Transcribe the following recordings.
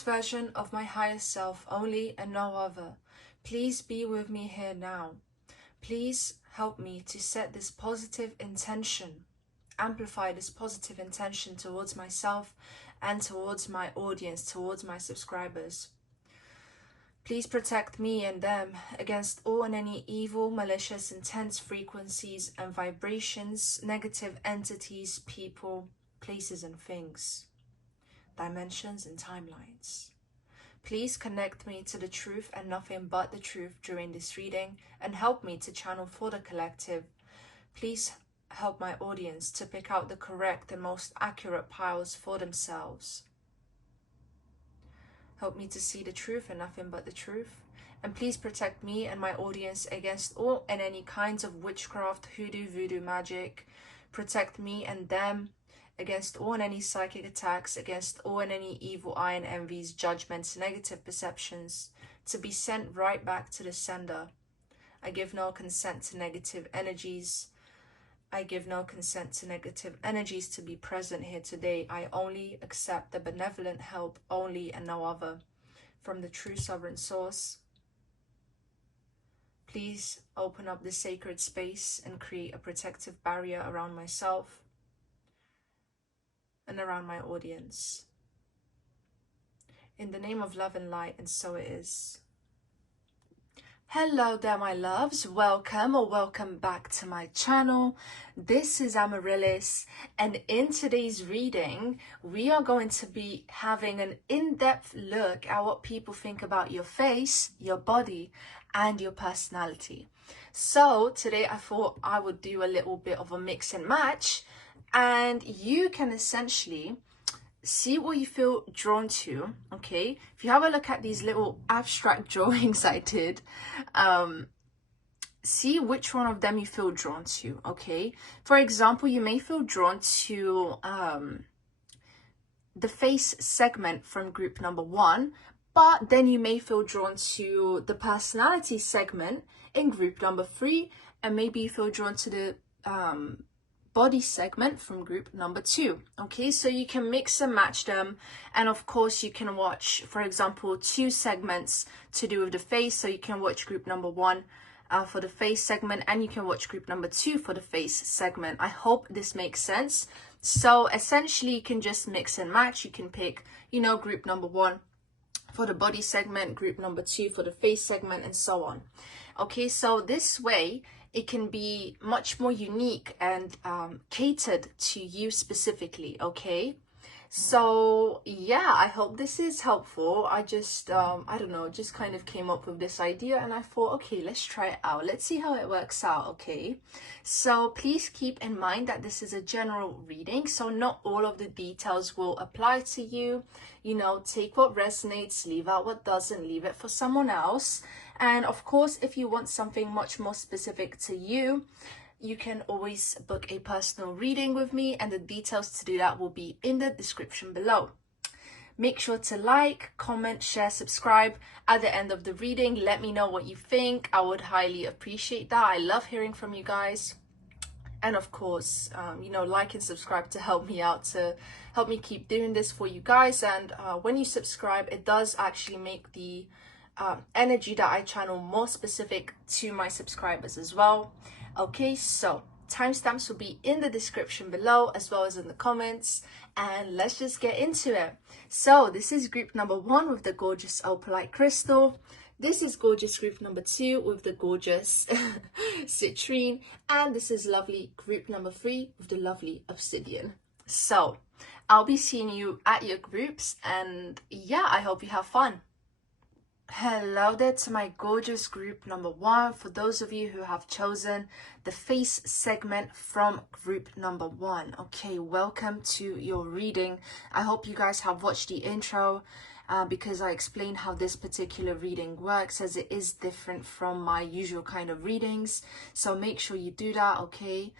purest version of my highest self only and no other. Please be with me here now. Please help me to set this positive intention, amplify this positive intention towards myself and towards my audience, towards my subscribers. Please protect me and them against all and any evil, malicious, intense frequencies and vibrations, negative entities, people, places and things, dimensions and timelines. Please connect me to the truth and nothing but the truth during this reading and help me to channel for the collective. Please help my audience to pick out the correct and most accurate piles for themselves. Help me to see the truth and nothing but the truth. And please protect me and my audience against all and any kinds of witchcraft, hoodoo, voodoo, magic. Protect me and them against all and any psychic attacks, against all and any evil eye and envies, judgments, negative perceptions, to be sent right back to the sender. I give no consent to negative energies. I give no consent to negative energies to be present here today. I only accept the benevolent help only and no other from the true sovereign source. Please open up the sacred space and create a protective barrier around myself and around my audience. In the name of love and light, and so it is. Hello there, my loves. Welcome or welcome back to my channel. This is Amaryllis, and in today's reading, we are going to be having an in-depth look at what people think about your face, your body, and your personality. So today I thought I would do a little bit of a mix and match, and you can essentially see what you feel drawn to. Okay, if you have a look at these little abstract drawings I did, see which one of them you feel drawn to. Okay, for example, you may feel drawn to the face segment from group number 1, but then you may feel drawn to the personality segment in group number 3, and maybe you feel drawn to the body segment from group number 2. Okay, so you can mix and match them, and of course you can watch, for example, 2 segments to do with the face. So you can watch group number 1 for the face segment, and you can watch group number 2 for the face segment. I hope this makes sense. So essentially you can just mix and match. You can pick, you know, group number 1 for the body segment, group number 2 for the face segment, and so on. Okay, so this way it can be much more unique and catered to you specifically. Okay, so yeah, I hope this is helpful. I just I don't know, just kind of came up with this idea, and I thought, okay, let's try it out, let's see how it works out. Okay, so please keep in mind that this is a general reading, so not all of the details will apply to you. You know, take what resonates, leave out what doesn't, leave it for someone else. And of course, if you want something much more specific to you, you can always book a personal reading with me, and the details to do that will be in the description below. Make sure to like, comment, share, subscribe. At the end of the reading, let me know what you think. I would highly appreciate that. I love hearing from you guys. And of course, you know, like and subscribe to help me out, to help me keep doing this for you guys. And when you subscribe, it does actually make the energy that I channel more specific to my subscribers as well. Okay, so timestamps will be in the description below as well as in the comments, and let's just get into it. So this is group number 1 with the gorgeous opalite crystal. This is gorgeous group number 2 with the gorgeous citrine, and this is lovely group number 3 with the lovely obsidian. So I'll be seeing you at your groups, and yeah, I hope you have fun. Hello there to my gorgeous group number 1. For those of you who have chosen the face segment from group number 1, okay, welcome to your reading. I hope you guys have watched the intro because I explained how this particular reading works, as it is different from my usual kind of readings. So make sure you do that, okay?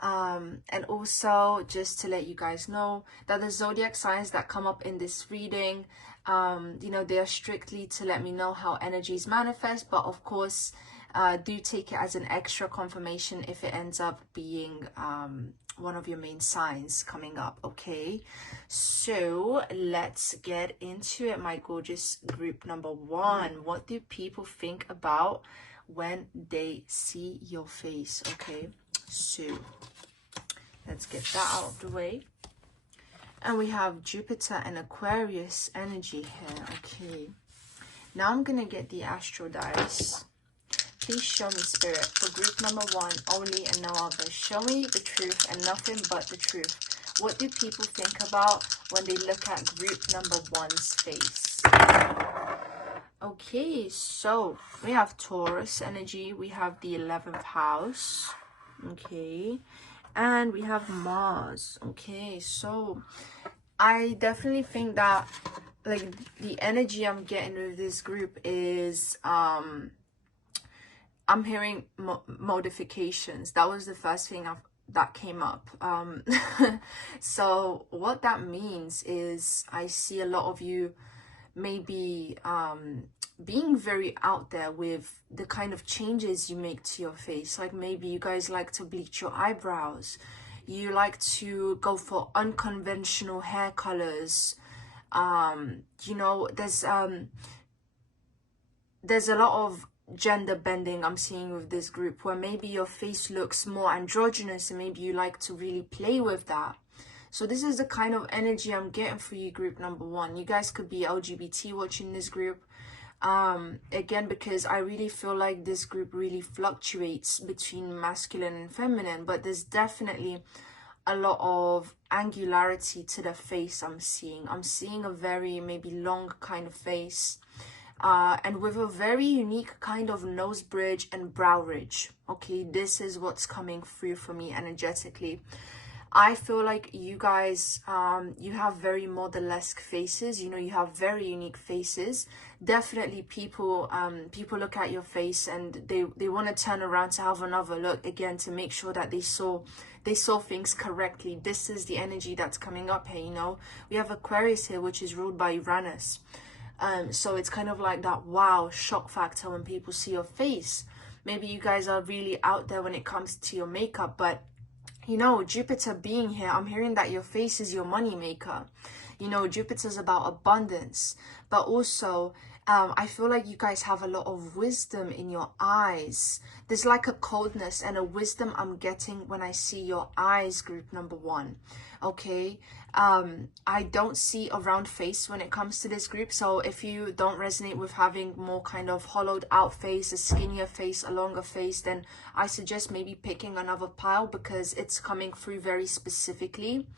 And also just to let you guys know that the zodiac signs that come up in this reading, you know, they are strictly to let me know how energies manifest, but of course do take it as an extra confirmation if it ends up being one of your main signs coming up. Okay, so let's get into it, my gorgeous group number one. What do people think about when they see your face? Okay, so let's get that out of the way. And we have Jupiter and Aquarius energy here. Okay, now I'm gonna get the astro dice. Please show me, Spirit, for group number one only and no other. Show me the truth and nothing but the truth. What do people think about when they look at group number one's face? Okay, so we have Taurus energy. We have the 11th house. Okay, and we have Mars. Okay, so I definitely think that, like, the energy I'm getting with this group is I'm hearing modifications. That was the first thing that came up. So what that means is I see a lot of you maybe being very out there with the kind of changes you make to your face. Like, maybe you guys like to bleach your eyebrows. You like to go for unconventional hair colors. You know, there's a lot of gender bending I'm seeing with this group, where maybe your face looks more androgynous and maybe you like to really play with that. So this is the kind of energy I'm getting for you, group number one. You guys could be LGBT watching this group. Again, because I really feel like this group really fluctuates between masculine and feminine, but there's definitely a lot of angularity to the face I'm seeing. I'm seeing a very maybe long kind of face. And with a very unique kind of nose bridge and brow ridge. Okay, this is what's coming through for me energetically. I feel like you guys, you have very model-esque faces. You know, you have very unique faces. Definitely people look at your face and they want to turn around to have another look again to make sure that they saw things correctly. This is the energy that's coming up here. You know, we have Aquarius here, which is ruled by Uranus. So it's kind of like that wow shock factor when people see your face. Maybe you guys are really out there when it comes to your makeup, but you know, Jupiter being here, I'm hearing that your face is your money maker. You know, Jupiter's about abundance, but also I feel like you guys have a lot of wisdom in your eyes. There's like a coldness and a wisdom I'm getting when I see your eyes, group number one. Okay, I don't see a round face when it comes to this group. So if you don't resonate with having more kind of hollowed out face, a skinnier face, a longer face, then I suggest maybe picking another pile because it's coming through very specifically.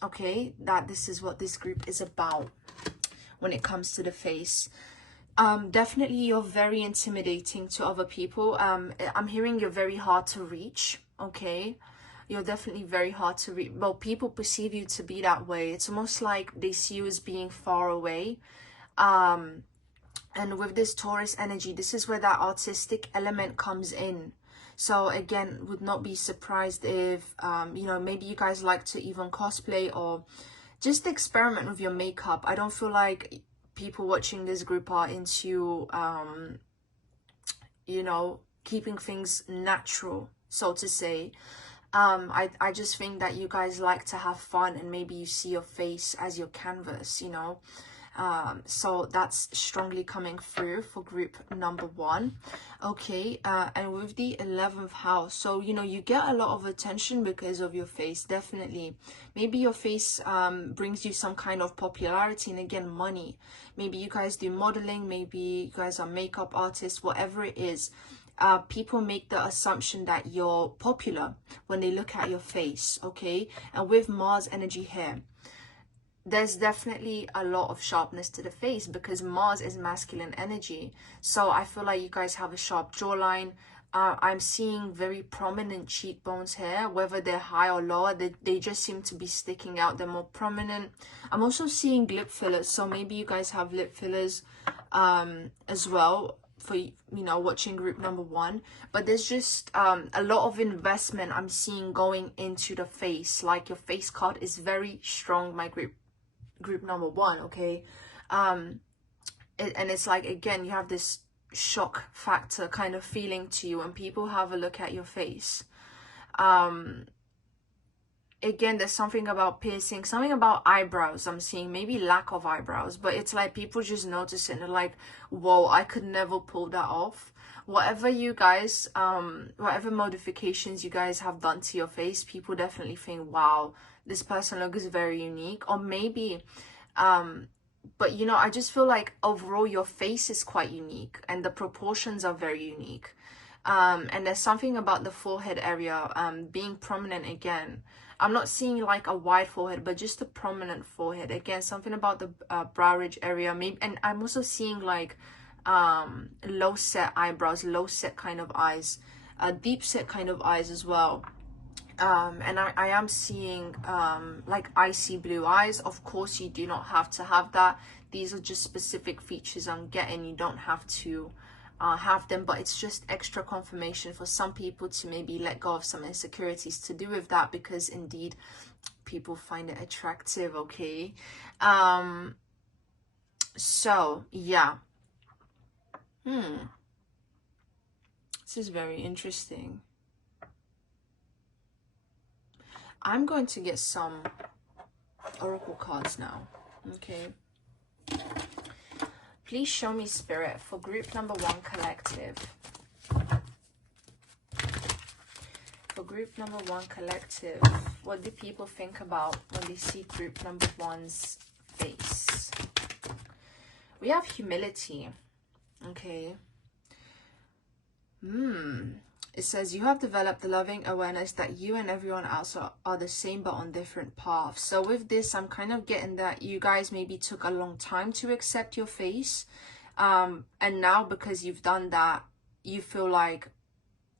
Okay, that this is what this group is about when it comes to the face. Definitely you're very intimidating to other people. I'm hearing you're very hard to reach. Okay, you're definitely very hard to reach. Well, people perceive you to be that way. It's almost like they see you as being far away. And with this Taurus energy, this is where that artistic element comes in. So again, would not be surprised if you know, maybe you guys like to even cosplay or just experiment with your makeup. I don't feel like people watching this group are into you know, keeping things natural, so to say. I just think that you guys like to have fun, and maybe you see your face as your canvas, you know. So that's strongly coming through for group number one. Okay, and with the 11th house, so you know, you get a lot of attention because of your face. Definitely, maybe your face brings you some kind of popularity, and again, money. Maybe you guys do modeling, maybe you guys are makeup artists, whatever it is. People make the assumption that you're popular when they look at your face. Okay, and with Mars energy here, there's definitely a lot of sharpness to the face because Mars is masculine energy. So I feel like you guys have a sharp jawline. I'm seeing very prominent cheekbones here, whether they're high or lower, they just seem to be sticking out. They're more prominent. I'm also seeing lip fillers, so maybe you guys have lip fillers as well for, you know, watching group number one. But there's just a lot of investment I'm seeing going into the face. Like, your face card is very strong, my group number one. Okay, and it's like, again, you have this shock factor kind of feeling to you when people have a look at your face. Again, there's something about piercing, something about eyebrows I'm seeing, maybe lack of eyebrows, but it's like people just notice it and they're like, whoa, I could never pull that off. Whatever you guys, whatever modifications you guys have done to your face, people definitely think, wow, this person looks very unique. Or maybe, but you know, I just feel like overall your face is quite unique and the proportions are very unique. And there's something about the forehead area being prominent again. I'm not seeing like a wide forehead, but just a prominent forehead. Again, something about the brow ridge area. Maybe, and I'm also seeing like low set eyebrows, low set kind of eyes, deep set kind of eyes as well. And I am seeing like icy blue eyes. Of course, you do not have to have that. These are just specific features I'm getting. You don't have to have them, but it's just extra confirmation for some people to maybe let go of some insecurities to do with that, because indeed people find it attractive. Okay, so yeah, this is very interesting. I'm going to get some oracle cards now. Okay, please show me, Spirit, for group number 1 collective. For group number 1 collective, what do people think about when they see group number 1's face? We have humility. Okay. It says, you have developed the loving awareness that you and everyone else are the same but on different paths. So with this, I'm kind of getting that you guys maybe took a long time to accept your face. And now because you've done that, you feel like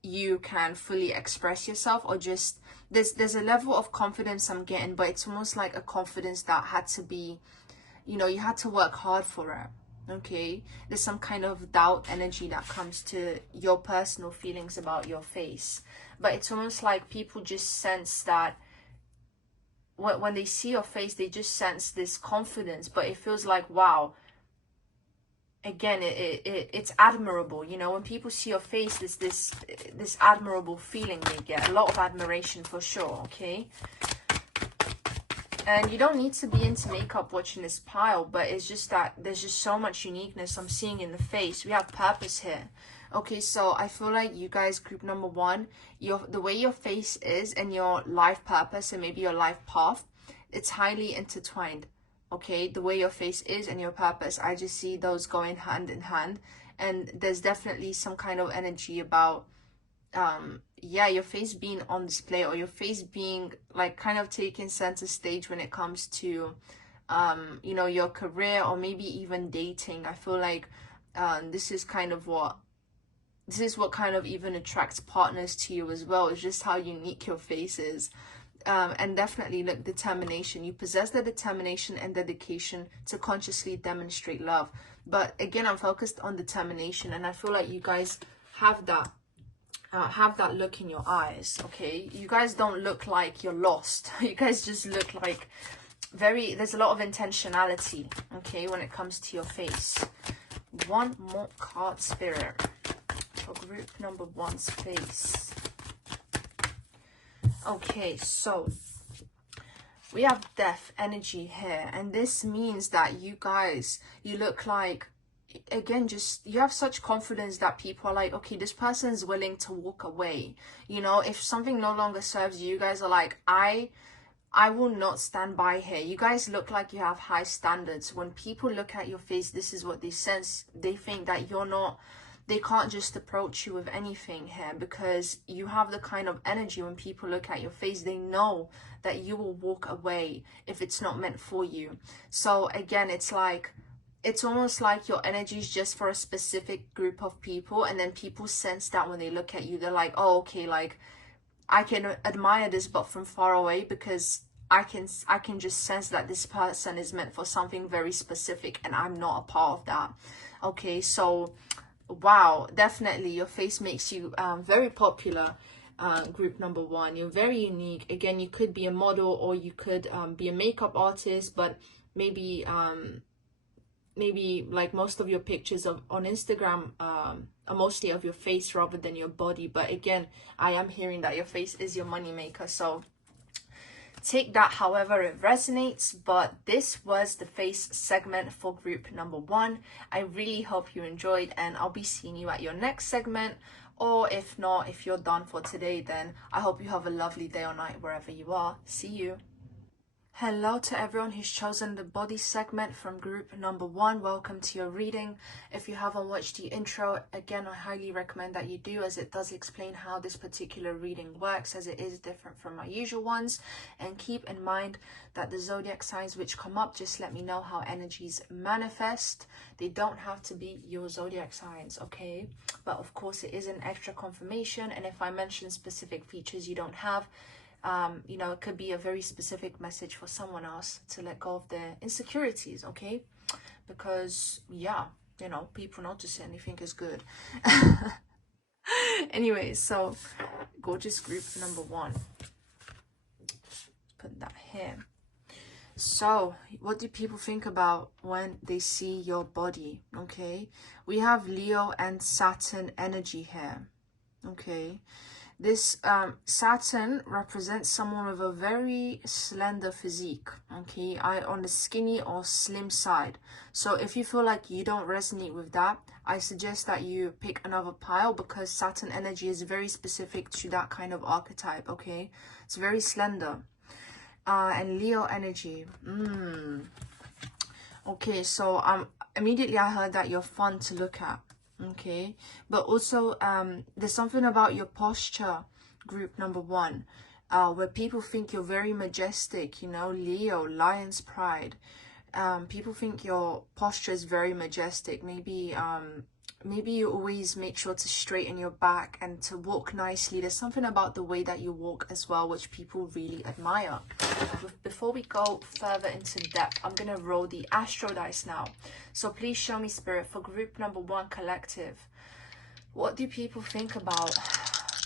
you can fully express yourself, or just there's a level of confidence I'm getting, but it's almost like a confidence that had to be, you know, you had to work hard for it. Okay, there's some kind of doubt energy that comes to your personal feelings about your face, but it's almost like people just sense that when they see your face, they just sense this confidence, but it feels like, wow, again, it's admirable. You know, when people see your face, there's this admirable feeling they get, a lot of admiration for sure. Okay. And you don't need to be into makeup watching this pile, but it's just that there's just so much uniqueness I'm seeing in the face. We have purpose here. Okay, so I feel like you guys, group number 1, the way your face is and your life purpose and maybe your life path, it's highly intertwined. Okay, the way your face is and your purpose, I just see those going hand in hand. And there's definitely some kind of energy about yeah, your face being on display, or your face being like kind of taking center stage when it comes to you know, your career, or maybe even dating. I feel like this is what kind of even attracts partners to you as well. It's just how unique your face is. And definitely, look, determination. You possess the determination and dedication to consciously demonstrate love. But again, I'm focused on determination, and I feel like you guys have that look in your eyes. Okay, you guys don't look like you're lost. You guys just look like there's a lot of intentionality, okay, when it comes to your face. One more card, Spirit, for group number 1's face. Okay, so we have death energy here, and this means that you guys, you look like, again, just you have such confidence that people are like, okay, this person is willing to walk away. You know, if something no longer serves you, you guys are like, I will not stand by here. You guys look like you have high standards. When people look at your face, this is what they sense. They think that you're not, they can't just approach you with anything here, because you have the kind of energy when people look at your face, they know that you will walk away if it's not meant for you. So again, it's like, it's almost like your energy is just for a specific group of people, and then people sense that when they look at you, they're like, oh, okay, like I can admire this but from far away, because I can just sense that this person is meant for something very specific and I'm not a part of that. Okay, so wow, definitely your face makes you very popular, group number 1. You're very unique. Again, you could be a model, or you could be a makeup artist, but maybe maybe like most of your pictures on Instagram are mostly of your face rather than your body. But again, I am hearing that your face is your money maker, so take that however it resonates. But this was the face segment for group number 1. I really hope you enjoyed, and I'll be seeing you at your next segment. Or if not, if you're done for today, then I hope you have a lovely day or night wherever you are. See you. Hello to everyone who's chosen the body segment from group number 1. Welcome to your reading. If you haven't watched the intro, again, I highly recommend that you do, as it does explain how this particular reading works, as it is different from my usual ones. And keep in mind that the zodiac signs which come up, just let me know how energies manifest. They don't have to be your zodiac signs, okay? But of course, it is an extra confirmation, and if I mention specific features you don't have, you know, it could be a very specific message for someone else to let go of their insecurities, okay? Because, yeah, you know, people notice it and they think it's good. Anyway, so gorgeous group number 1. Put that here. So, what do people think about when they see your body, okay? We have Leo and Saturn energy here, okay? This Saturn represents someone with a very slender physique, okay, on the skinny or slim side. So if you feel like you don't resonate with that, I suggest that you pick another pile, because Saturn energy is very specific to that kind of archetype, okay? It's very slender. And Leo energy. Okay, so immediately I heard that you're fun to look at. Okay, but also there's something about your posture, group number 1, where people think you're very majestic, you know, Leo, lion's pride. People think your posture is very majestic. Maybe you always make sure to straighten your back and to walk nicely. There's something about the way that you walk as well which people really admire. Before we go further into depth, I'm going to roll the astro dice now. So please show me, Spirit, for group number 1 collective. What do people think about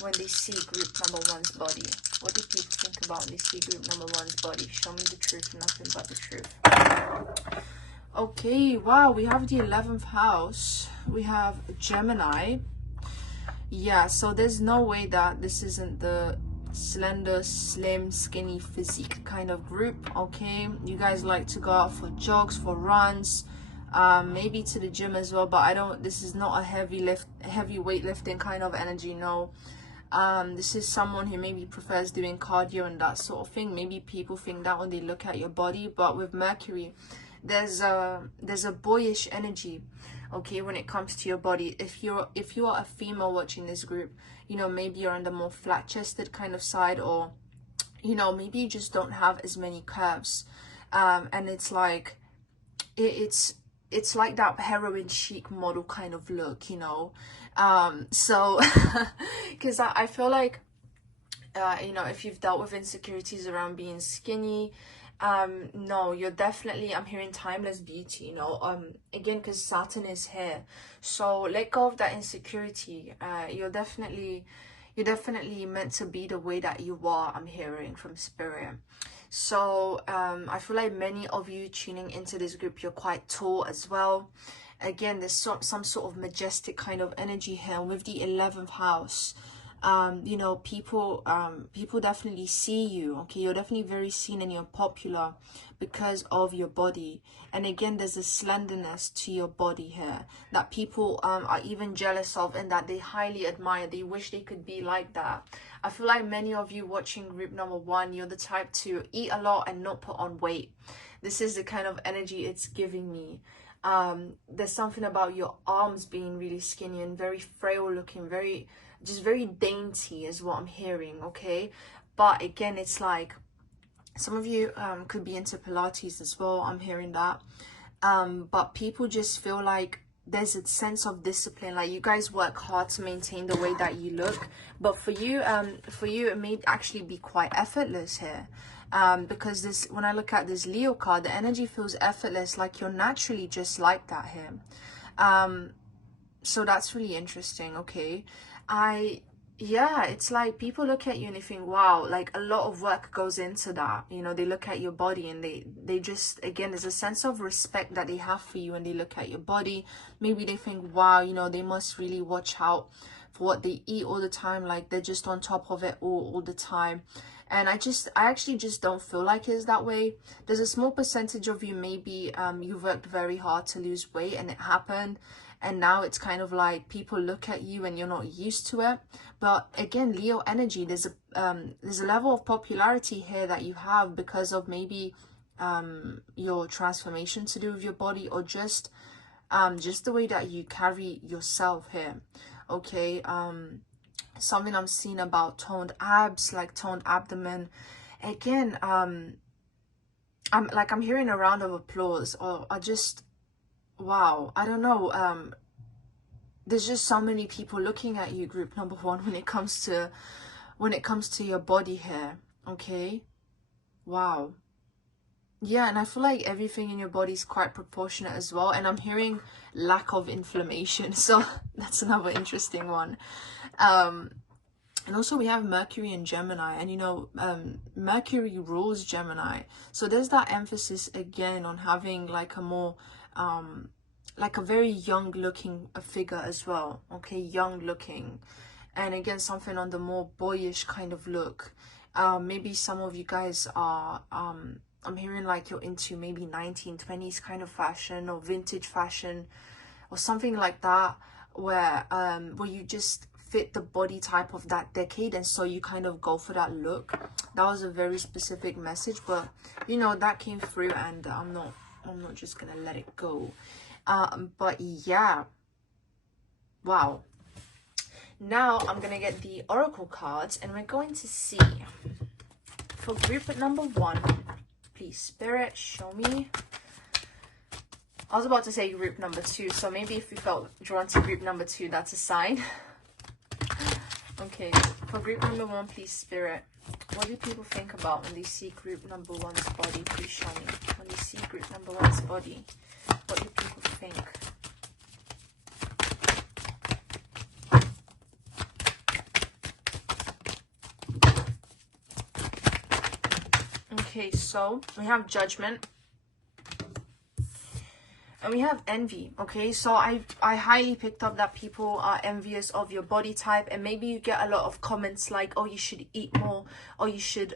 when they see group number 1's body? What do people think about when they see group number 1's body? Show me the truth, nothing but the truth. Okay, wow, we have the 11th house. We have Gemini. Yeah, so there's no way that this isn't the slender, slim, skinny, physique kind of group, okay? You guys like to go out for jogs, for runs, maybe to the gym as well, but this is not a heavy weightlifting kind of energy, no. This is someone who maybe prefers doing cardio and that sort of thing. Maybe people think that when they look at your body, but with Mercury, there's a boyish energy, okay, when it comes to your body. If you are a female watching this group, you know, maybe you're on the more flat-chested kind of side, or, you know, maybe you just don't have as many curves, and it's like it's like that heroin chic model kind of look, you know. So because I feel like you know, if you've dealt with insecurities around being skinny, no, you're definitely, I'm hearing timeless beauty, you know, again, because Saturn is here. So let go of that insecurity. You're definitely meant to be the way that you are, I'm hearing from Spirit. So I feel like many of you tuning into this group, you're quite tall as well. Again, there's some sort of majestic kind of energy here with the 11th house. You know, people definitely see you, okay? You're definitely very seen and you're popular because of your body. And again, there's a slenderness to your body here that people are even jealous of, and that they highly admire. They wish they could be like that. I feel like many of you watching group number 1, you're the type to eat a lot and not put on weight. This is the kind of energy it's giving me. There's something about your arms being really skinny and very frail looking, just very dainty is what I'm hearing, okay? But again, it's like some of you could be into Pilates as well, I'm hearing that. But people just feel like there's a sense of discipline, like you guys work hard to maintain the way that you look. But for you it may actually be quite effortless here. Because this, when I look at this Leo card, the energy feels effortless, like you're naturally just like that here. So that's really interesting, okay? I yeah, it's like people look at you and they think, wow, like a lot of work goes into that. You know, they look at your body and they just, again, there's a sense of respect that they have for you and they look at your body. Maybe they think, wow, you know, they must really watch out for what they eat all the time. Like they're just on top of it all the time. And I actually just don't feel like it's that way. There's a small percentage of you, maybe you worked very hard to lose weight and it happened. And now it's kind of like people look at you and you're not used to it. But again, Leo energy, there's a level of popularity here that you have because of maybe your transformation to do with your body, or just the way that you carry yourself here. Okay, something I'm seeing about toned abs, like toned abdomen. Again, I'm hearing a round of applause, or I just, wow, I don't know, there's just so many people looking at you, group number one, when it comes to your body here. Okay, wow. Yeah, and I feel like everything in your body is quite proportionate as well. And I'm hearing lack of inflammation, so that's another interesting one. And also we have Mercury in Gemini, and you know, Mercury rules Gemini, so there's that emphasis again on having like a more like a very young looking figure as well. Okay, young looking, and again something on the more boyish kind of look. Maybe some of you guys are I'm hearing like you're into maybe 1920s kind of fashion or vintage fashion or something like that, where you just fit the body type of that decade, and so you kind of go for that look. That was a very specific message, but you know, that came through, and I'm not just gonna let it go. But yeah, wow. Now I'm gonna get the oracle cards, and we're going to see for group number one. Please, Spirit, show me. I was about to say group number two, so maybe if you felt drawn to group number two, that's a sign. Okay, for group number one, please, Spirit, what do people think about when they see group number one's body? Please show me. When they see group number one's body, what do people think? Okay, so we have Judgment. And we have envy. Okay, so I highly picked up that people are envious of your body type, and maybe you get a lot of comments like, oh, you should eat more, or you should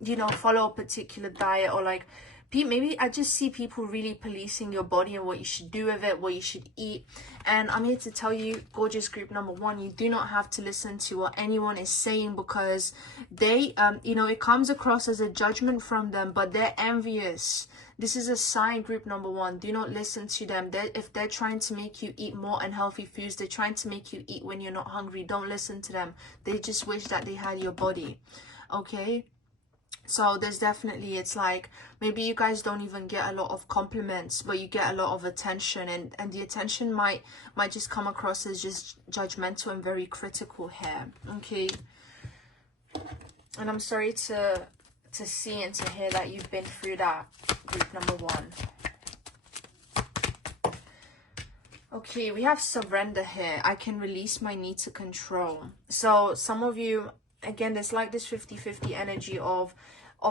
you know, follow a particular diet, or like maybe I just see people really policing your body and what you should do with it, what you should eat. And I'm here to tell you, gorgeous group number one, you do not have to listen to what anyone is saying, because they you know, it comes across as a judgment from them, but they're envious. This is a sign, group number one. Do not listen to them. If they're trying to make you eat more unhealthy foods, they're trying to make you eat when you're not hungry, don't listen to them. They just wish that they had your body. Okay, so there's definitely, it's like maybe you guys don't even get a lot of compliments, but you get a lot of attention, and the attention might just come across as just judgmental and very critical here. Okay, and I'm sorry to see and to hear that you've been through that, group number one. Okay, we have surrender here. I can release my need to control. So some of you, again, there's like this 50-50 energy of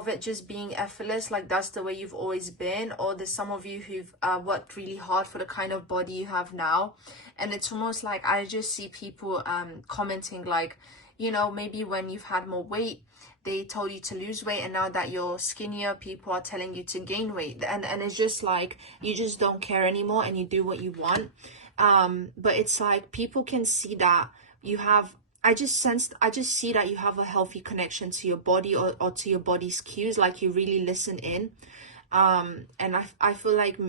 it just being effortless, like that's the way you've always been, or there's some of you who've worked really hard for the kind of body you have now, and it's almost like I just see people commenting like, you know, maybe when you've had more weight, they told you to lose weight, and now that you're skinnier, people are telling you to gain weight, and it's just like you just don't care anymore and you do what you want. But it's like people can see that you have, I just see that you have a healthy connection to your body, or to your body's cues, like you really listen in. And I feel like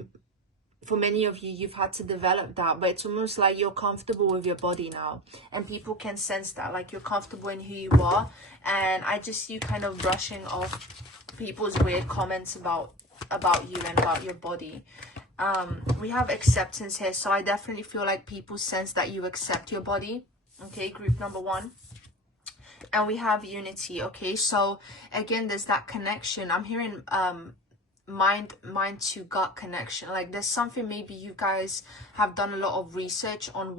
for many of you, you've had to develop that, but it's almost like you're comfortable with your body now, and people can sense that, like you're comfortable in who you are. And I just see you kind of brushing off people's weird comments about you and about your body. We have acceptance here, so I definitely feel like people sense that you accept your body. Okay, group number one. And we have unity. Okay, so again, there's that connection. I'm hearing mind to gut connection. Like there's something, maybe you guys have done a lot of research on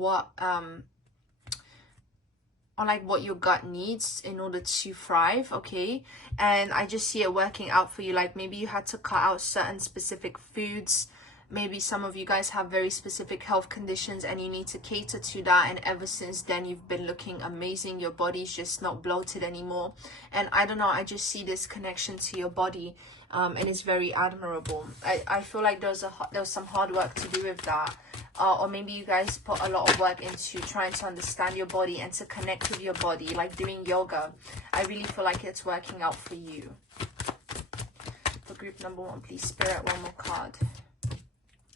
like what your gut needs in order to thrive, okay? And I just see it working out for you. Like maybe you had to cut out certain specific foods. Maybe some of you guys have very specific health conditions and you need to cater to that, and ever since then you've been looking amazing. Your body's just not bloated anymore, and I don't know, I just see this connection to your body, and it's very admirable. I feel like there was some hard work to do with that, or maybe you guys put a lot of work into trying to understand your body and to connect with your body, like doing yoga. I really feel like it's working out for you. For group number 1, please, Spirit, one more card.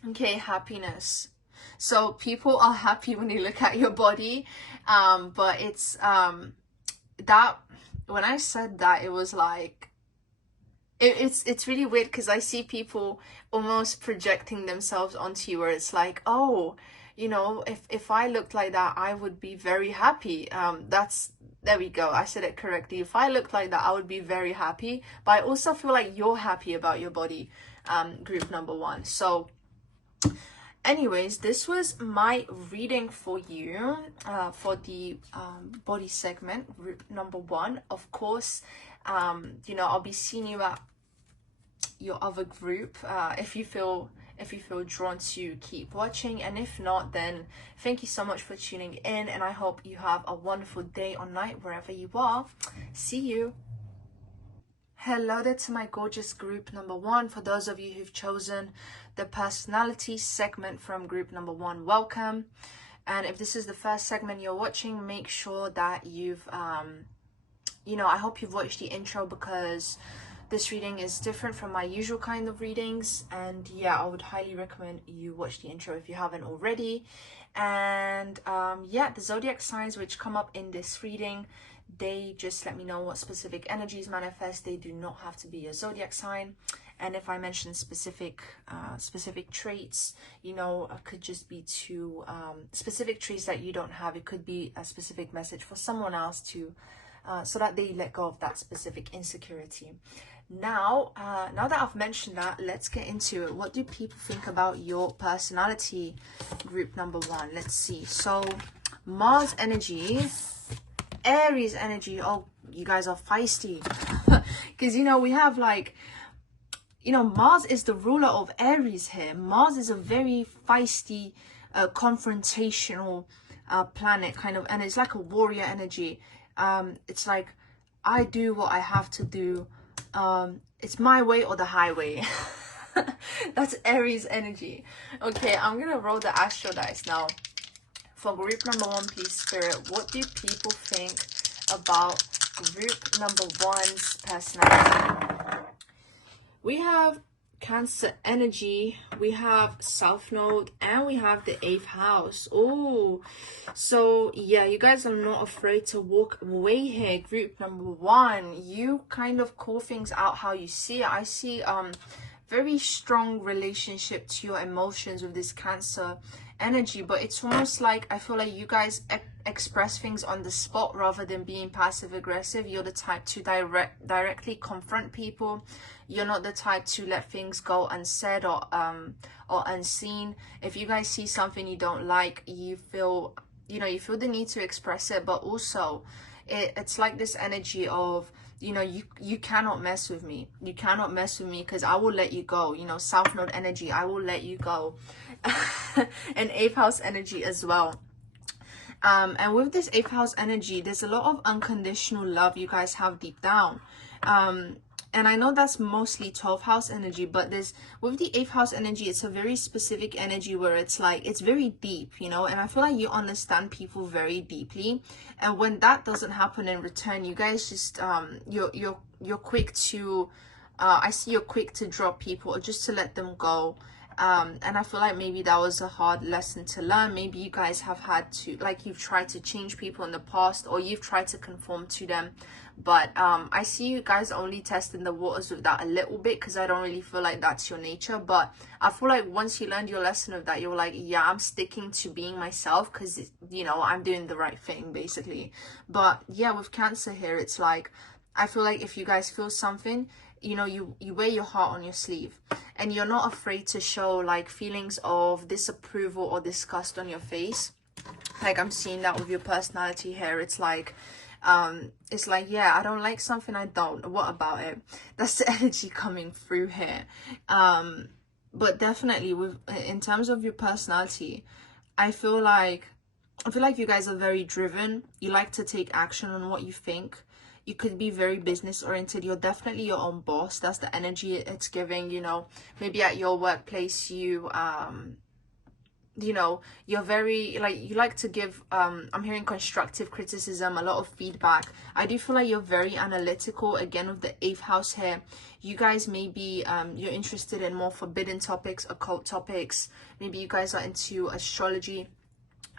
Okay, happiness. So people are happy when they look at your body, but it's that when I said that, it was like it's really weird, because I see people almost projecting themselves onto you, where it's like, oh, you know, if I looked like that, I would be very happy. There we go, I said it correctly. If I looked like that, I would be very happy. But I also feel like you're happy about your body, group number 1. So anyways, this was my reading for you, for the body segment, group number 1. Of course, you know, I'll be seeing you at your other group if you feel drawn to keep watching, and if not, then thank you so much for tuning in, and I hope you have a wonderful day or night wherever you are. See you. Hello there to my gorgeous group number 1. For those of you who've chosen the personality segment from group number 1, welcome. And if this is the first segment you're watching, make sure that you've you know, I hope you've watched the intro, because this reading is different from my usual kind of readings, and yeah, I would highly recommend you watch the intro if you haven't already. And yeah, the zodiac signs which come up in this reading, they just let me know what specific energies manifest. They do not have to be a zodiac sign. And if I mention specific traits, you know, it could just be to specific traits that you don't have. It could be a specific message for someone else to so that they let go of that specific insecurity. Now that I've mentioned that, let's get into it. What do people think about your personality, group number 1? Let's see. So Mars energy, Aries energy. Oh, you guys are feisty. Because, you know, we have like, you know, Mars is the ruler of Aries here. Mars is a very feisty, confrontational planet kind of, and it's like a warrior energy. It's like, I do what I have to do. It's my way or the highway. That's Aries energy. Okay, I'm gonna roll the astro dice now. For group number 1, please, Spirit, what do people think about group number 1's personality? We have Cancer energy, we have South Node, and we have the 8th house. Oh, so yeah, you guys are not afraid to walk away here, group number 1. You kind of call things out how you see it. I see very strong relationship to your emotions with this Cancer energy, but it's almost like I feel like you guys express things on the spot rather than being passive aggressive. You're the type to directly confront people. You're not the type to let things go unsaid or unseen. If you guys see something you don't like, you feel the need to express it, but also it's like this energy of, you know, you cannot mess with me. You cannot mess with me because I will let you go. You know, South Node energy, I will let you go. And 8th house energy as well. And with this 8th house energy, there's a lot of unconditional love you guys have deep down. And I know that's mostly 12th house energy, but with the 8th house energy, it's a very specific energy where it's like, it's very deep, you know, and I feel like you understand people very deeply. And when that doesn't happen in return, you guys just, you're quick to, I see you're quick to drop people or just to let them go. And I feel like maybe that was a hard lesson to learn. Maybe you guys have had to, like, you've tried to change people in the past, or you've tried to conform to them. But I see you guys only testing the waters with that a little bit, because I don't really feel like that's your nature. But I feel like once you learned your lesson of that, you're like, yeah, I'm sticking to being myself because, you know, I'm doing the right thing, basically. But yeah, with Cancer here, it's like, I feel like if you guys feel something, you know, you wear your heart on your sleeve, and you're not afraid to show like feelings of disapproval or disgust on your face. Like, I'm seeing that with your personality here. It's like, yeah, I don't like something, I don't. What about it? That's the energy coming through here. But definitely in terms of your personality, I feel like you guys are very driven. You like to take action on what you think. You could be very business oriented. You're definitely your own boss. That's the energy it's giving, you know. Maybe at your workplace, you know, you're very, like, you like to give, I'm hearing constructive criticism, a lot of feedback. I do feel like you're very analytical, again, with the 8th house here. You guys maybe, you're interested in more forbidden topics, occult topics. Maybe you guys are into astrology.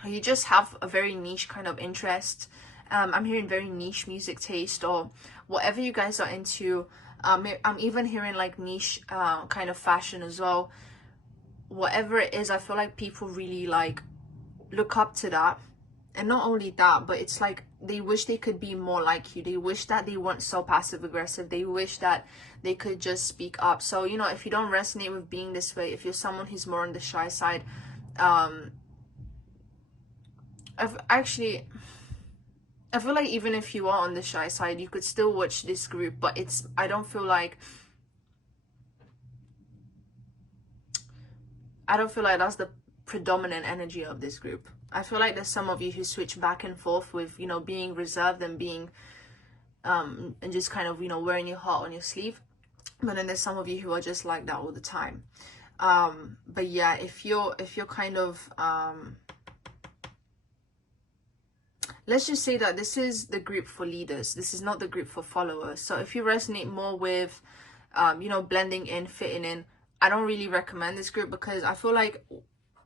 Or you just have a very niche kind of interest. I'm hearing very niche music taste, or whatever you guys are into. I'm even hearing like niche kind of fashion as well. Whatever it is, I feel like people really like look up to that. And not only that, but it's like they wish they could be more like you. They wish that they weren't so passive aggressive. They wish that they could just speak up. So, you know, if you don't resonate with being this way, if you're someone who's more on the shy side, I feel like even if you are on the shy side, you could still watch this group. But I don't feel like that's the predominant energy of this group. I feel like there's some of you who switch back and forth with, you know, being reserved and being and just kind of, you know, wearing your heart on your sleeve. But then there's some of you who are just like that all the time. But yeah, if you're kind of let's just say that this is the group for leaders. This is not the group for followers. So if you resonate more with you know, blending in, fitting in, I don't really recommend this group, because I feel like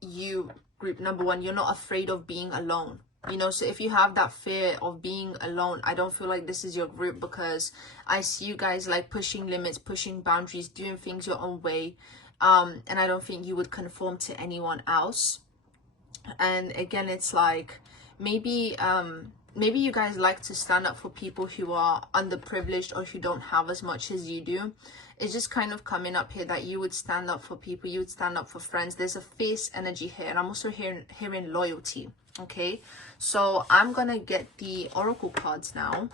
you, group number 1, you're not afraid of being alone. You know, so if you have that fear of being alone, I don't feel like this is your group, because I see you guys like pushing limits, pushing boundaries, doing things your own way. And I don't think you would conform to anyone else. And again, it's like, maybe you guys like to stand up for people who are underprivileged or who don't have as much as you do. It's just kind of coming up here that you would stand up for people, you would stand up for friends. There's a fierce energy here, and I'm also hearing loyalty. Okay, so I'm gonna get the oracle cards now.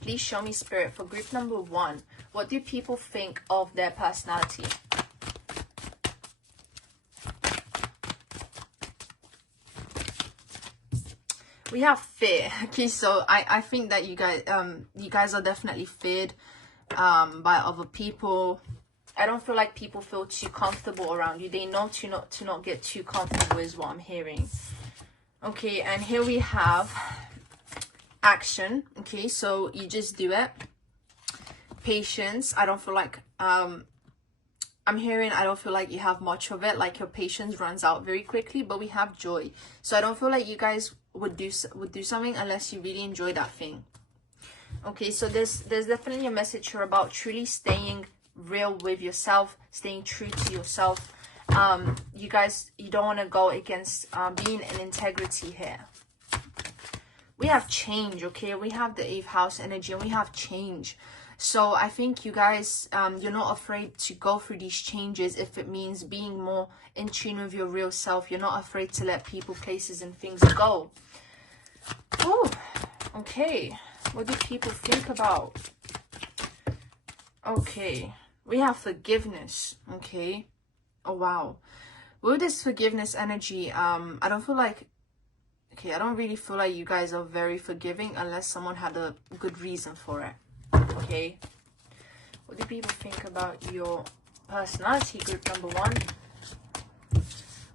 Please show me, Spirit, for group number 1, what do people think of their personality? We have fear. Okay, so I think that you guys are definitely feared by other people. I don't feel like people feel too comfortable around you. They know to not get too comfortable, is what I'm hearing. Okay, and here we have action. Okay, so you just do it. Patience. I don't feel like I'm hearing, I don't feel like you have much of it. Like, your patience runs out very quickly. But we have joy. So I don't feel like you guys would do something unless you really enjoy that thing. Okay, so there's definitely a message here about truly staying real with yourself, staying true to yourself. You guys, you don't want to go against being in integrity here. We have change. Okay, we have the 8th house energy, and we have change. So I think you guys, you're not afraid to go through these changes if it means being more in tune with your real self. You're not afraid to let people, places, and things go. Oh, okay. What do people think about? Okay, we have forgiveness. Okay. Oh, wow. With this forgiveness energy, I don't feel like, okay, I don't really feel like you guys are very forgiving unless someone had a good reason for it. Okay, what do people think about your personality, group number 1?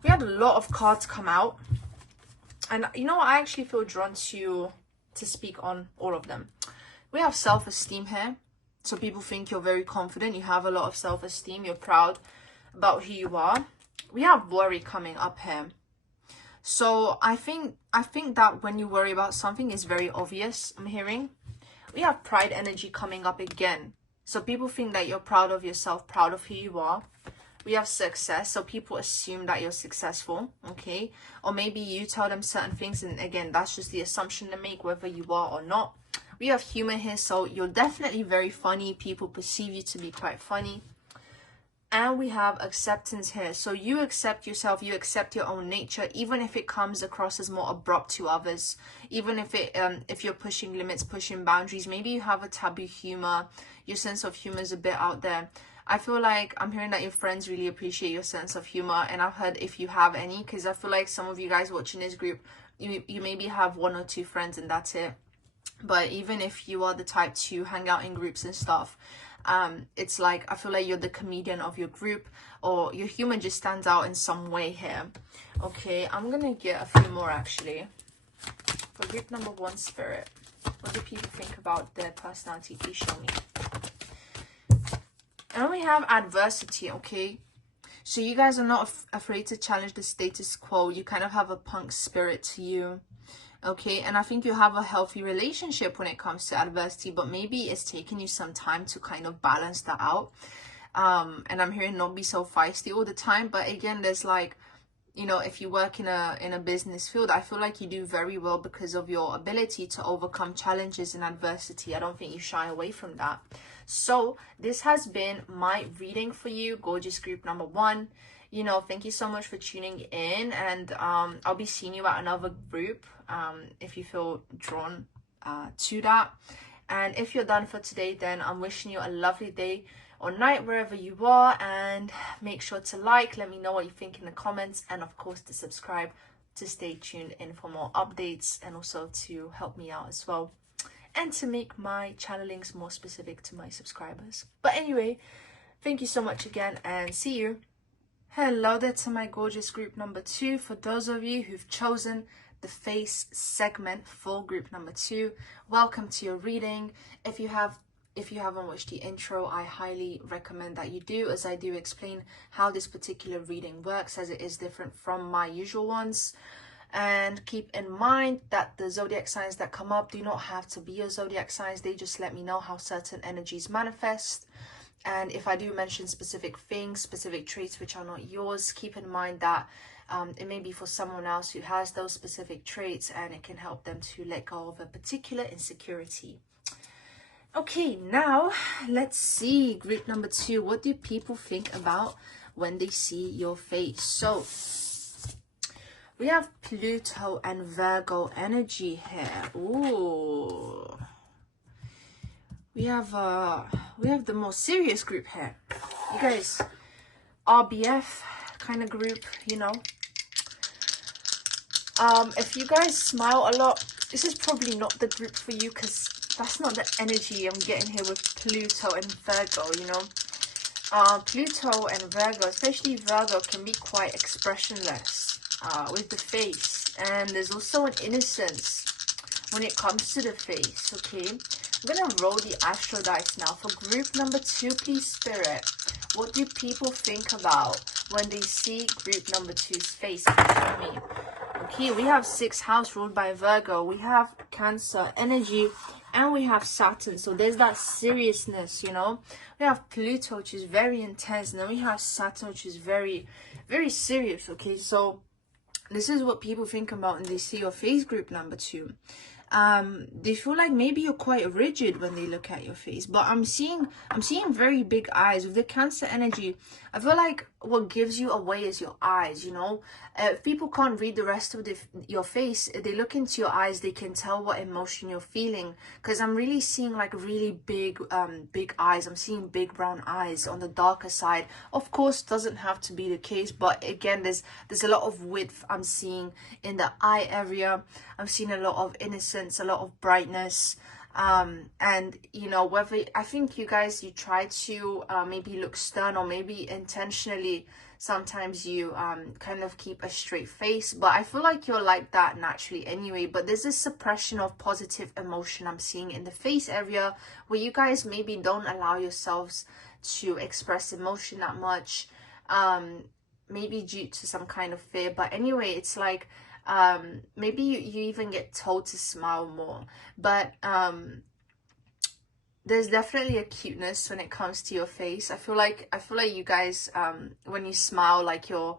We had a lot of cards come out, and you know what, I actually feel drawn to speak on all of them. We have self-esteem here, so people think you're very confident, you have a lot of self-esteem, you're proud about who you are. We have worry coming up here. So I think that when you worry about something, it's very obvious. I'm hearing. We have pride energy coming up again. So people think that you're proud of yourself, proud of who you are. We have success. So people assume that you're successful. Okay. Or maybe you tell them certain things. And again, that's just the assumption to make, whether you are or not. We have humor here. So you're definitely very funny. People perceive you to be quite funny. And we have acceptance here. So you accept yourself, you accept your own nature, even if it comes across as more abrupt to others, even if if you're pushing limits, pushing boundaries. Maybe you have a taboo humor, your sense of humor is a bit out there. I feel like I'm hearing that your friends really appreciate your sense of humor, and I've heard if you have any, because I feel like some of you guys watching this group, you maybe have 1 or 2 friends and that's it. But even if you are the type to hang out in groups and stuff, it's like I feel like you're the comedian of your group, or your humor just stands out in some way here. Okay, I'm gonna get a few more actually for group number 1, Spirit. What do people think about their personality? Please show me. And we have adversity. Okay, so you guys are not afraid to challenge the status quo. You kind of have a punk spirit to you. Okay, and I think you have a healthy relationship when it comes to adversity, but maybe it's taking you some time to kind of balance that out. And I'm hearing not be so feisty all the time, but again, there's like, you know, if you work in a business field, I feel like you do very well because of your ability to overcome challenges and adversity. I don't think you shy away from that. So this has been my reading for you, gorgeous group number 1. You know, thank you so much for tuning in, and I'll be seeing you at another group if you feel drawn to that. And if you're done for today, then I'm wishing you a lovely day or night wherever you are, and make sure to like, let me know what you think in the comments, and of course to subscribe to stay tuned in for more updates, and also to help me out as well, and to make my channelings more specific to my subscribers. But anyway, thank you so much again, and see you. Hello there to my gorgeous group number 2. For those of you who've chosen the face segment for group number 2, welcome to your reading. If you haven't watched the intro, I highly recommend that you do, as I do explain how this particular reading works, as it is different from my usual ones. And keep in mind that the zodiac signs that come up do not have to be your zodiac signs. They just let me know how certain energies manifest. And if I do mention specific things, specific traits which are not yours, keep in mind that it may be for someone else who has those specific traits, and it can help them to let go of a particular insecurity. Okay, now let's see group number 2. What do people think about when they see your face? So we have Pluto and Virgo energy here. Ooh. We have the more serious group here. You guys, RBF kind of group, you know. If you guys smile a lot, this is probably not the group for you, because that's not the energy I'm getting here with Pluto and Virgo, you know. Pluto and Virgo, especially Virgo, can be quite expressionless with the face. And there's also an innocence when it comes to the face, okay. I'm going to roll the astro dice now. For group number 2, please, Spirit, what do people think about when they see group number 2's face? Show me. Okay, we have 6th house ruled by Virgo. We have Cancer energy, and we have Saturn. So there's that seriousness, you know. We have Pluto, which is very intense, and then we have Saturn, which is very, very serious, okay. So this is what people think about when they see your face, group number 2. They feel like maybe you're quite rigid when they look at your face, but I'm seeing very big eyes with the Cancer energy. I feel like what gives you away is your eyes, you know. If people can't read the rest of your face, if they look into your eyes, they can tell what emotion you're feeling, because I'm really seeing like really big eyes. I'm seeing big brown eyes on the darker side. Of course, doesn't have to be the case, but again, there's a lot of width I'm seeing in the eye area. I'm seeing a lot of innocence, a lot of brightness, and you know, whether I think you guys, you try to maybe look stern, or maybe intentionally sometimes you kind of keep a straight face, but I feel like you're like that naturally anyway. But there's this suppression of positive emotion I'm seeing in the face area, where you guys maybe don't allow yourselves to express emotion that much, maybe due to some kind of fear. But anyway, it's like maybe you even get told to smile more, but there's definitely a cuteness when it comes to your face. I feel like you guys, when you smile, like your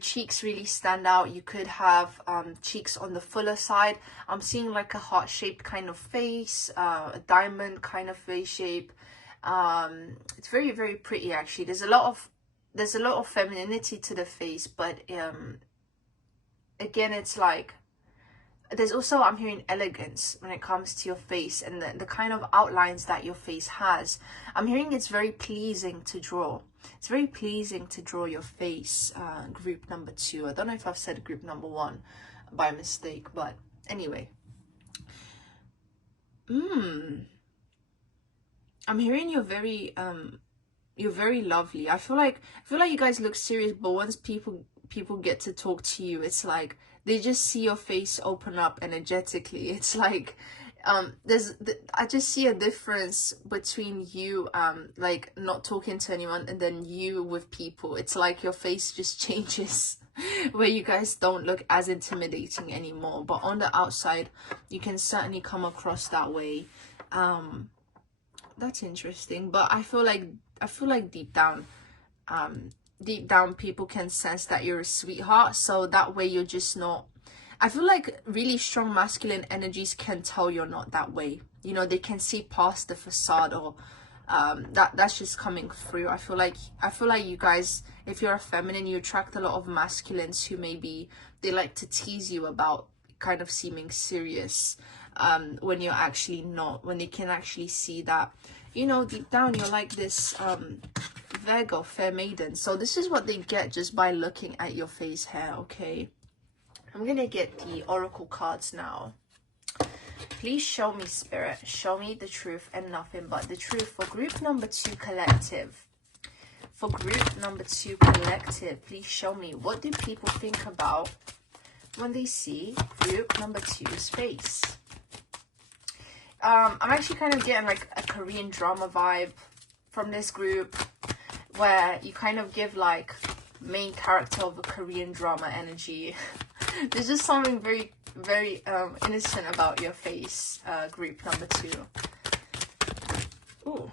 cheeks really stand out. You could have cheeks on the fuller side. I'm seeing like a heart-shaped kind of face, a diamond kind of face shape, It's very, very pretty actually. There's a lot of femininity to the face, but again, it's like there's also, I'm hearing elegance when it comes to your face and the kind of outlines that your face has. I'm hearing it's very pleasing to draw. It's very pleasing to draw your face, group number 2. I don't know if I've said group number 1 by mistake, but anyway. I'm hearing you're very lovely. I feel like you guys look serious, but once people get to talk to you, it's like they just see your face open up energetically. It's like I just see a difference between you like not talking to anyone and then you with people. It's like your face just changes where you guys don't look as intimidating anymore, but on the outside you can certainly come across that way. That's interesting, but I feel like deep down people can sense that you're a sweetheart, so that way you're just not. I feel like really strong masculine energies can tell you're not that way. You know, they can see past the facade, or that's just coming through. I feel like you guys, if you're a feminine, you attract a lot of masculines who maybe they like to tease you about kind of seeming serious, when you're actually not, when they can actually see that, you know, deep down you're like this Virgo, fair maiden. So this is what they get just by looking at your face here. Okay, I'm gonna get the oracle cards now. Please show me, Spirit, show me the truth and nothing but the truth for group number 2 collective. For group number 2 collective, please show me, what do people think about when they see group number 2's face? I'm actually kind of getting like a Korean drama vibe from this group, where you kind of give like main character of a Korean drama energy. There's just something very, very innocent about your face, group number 2. Ooh.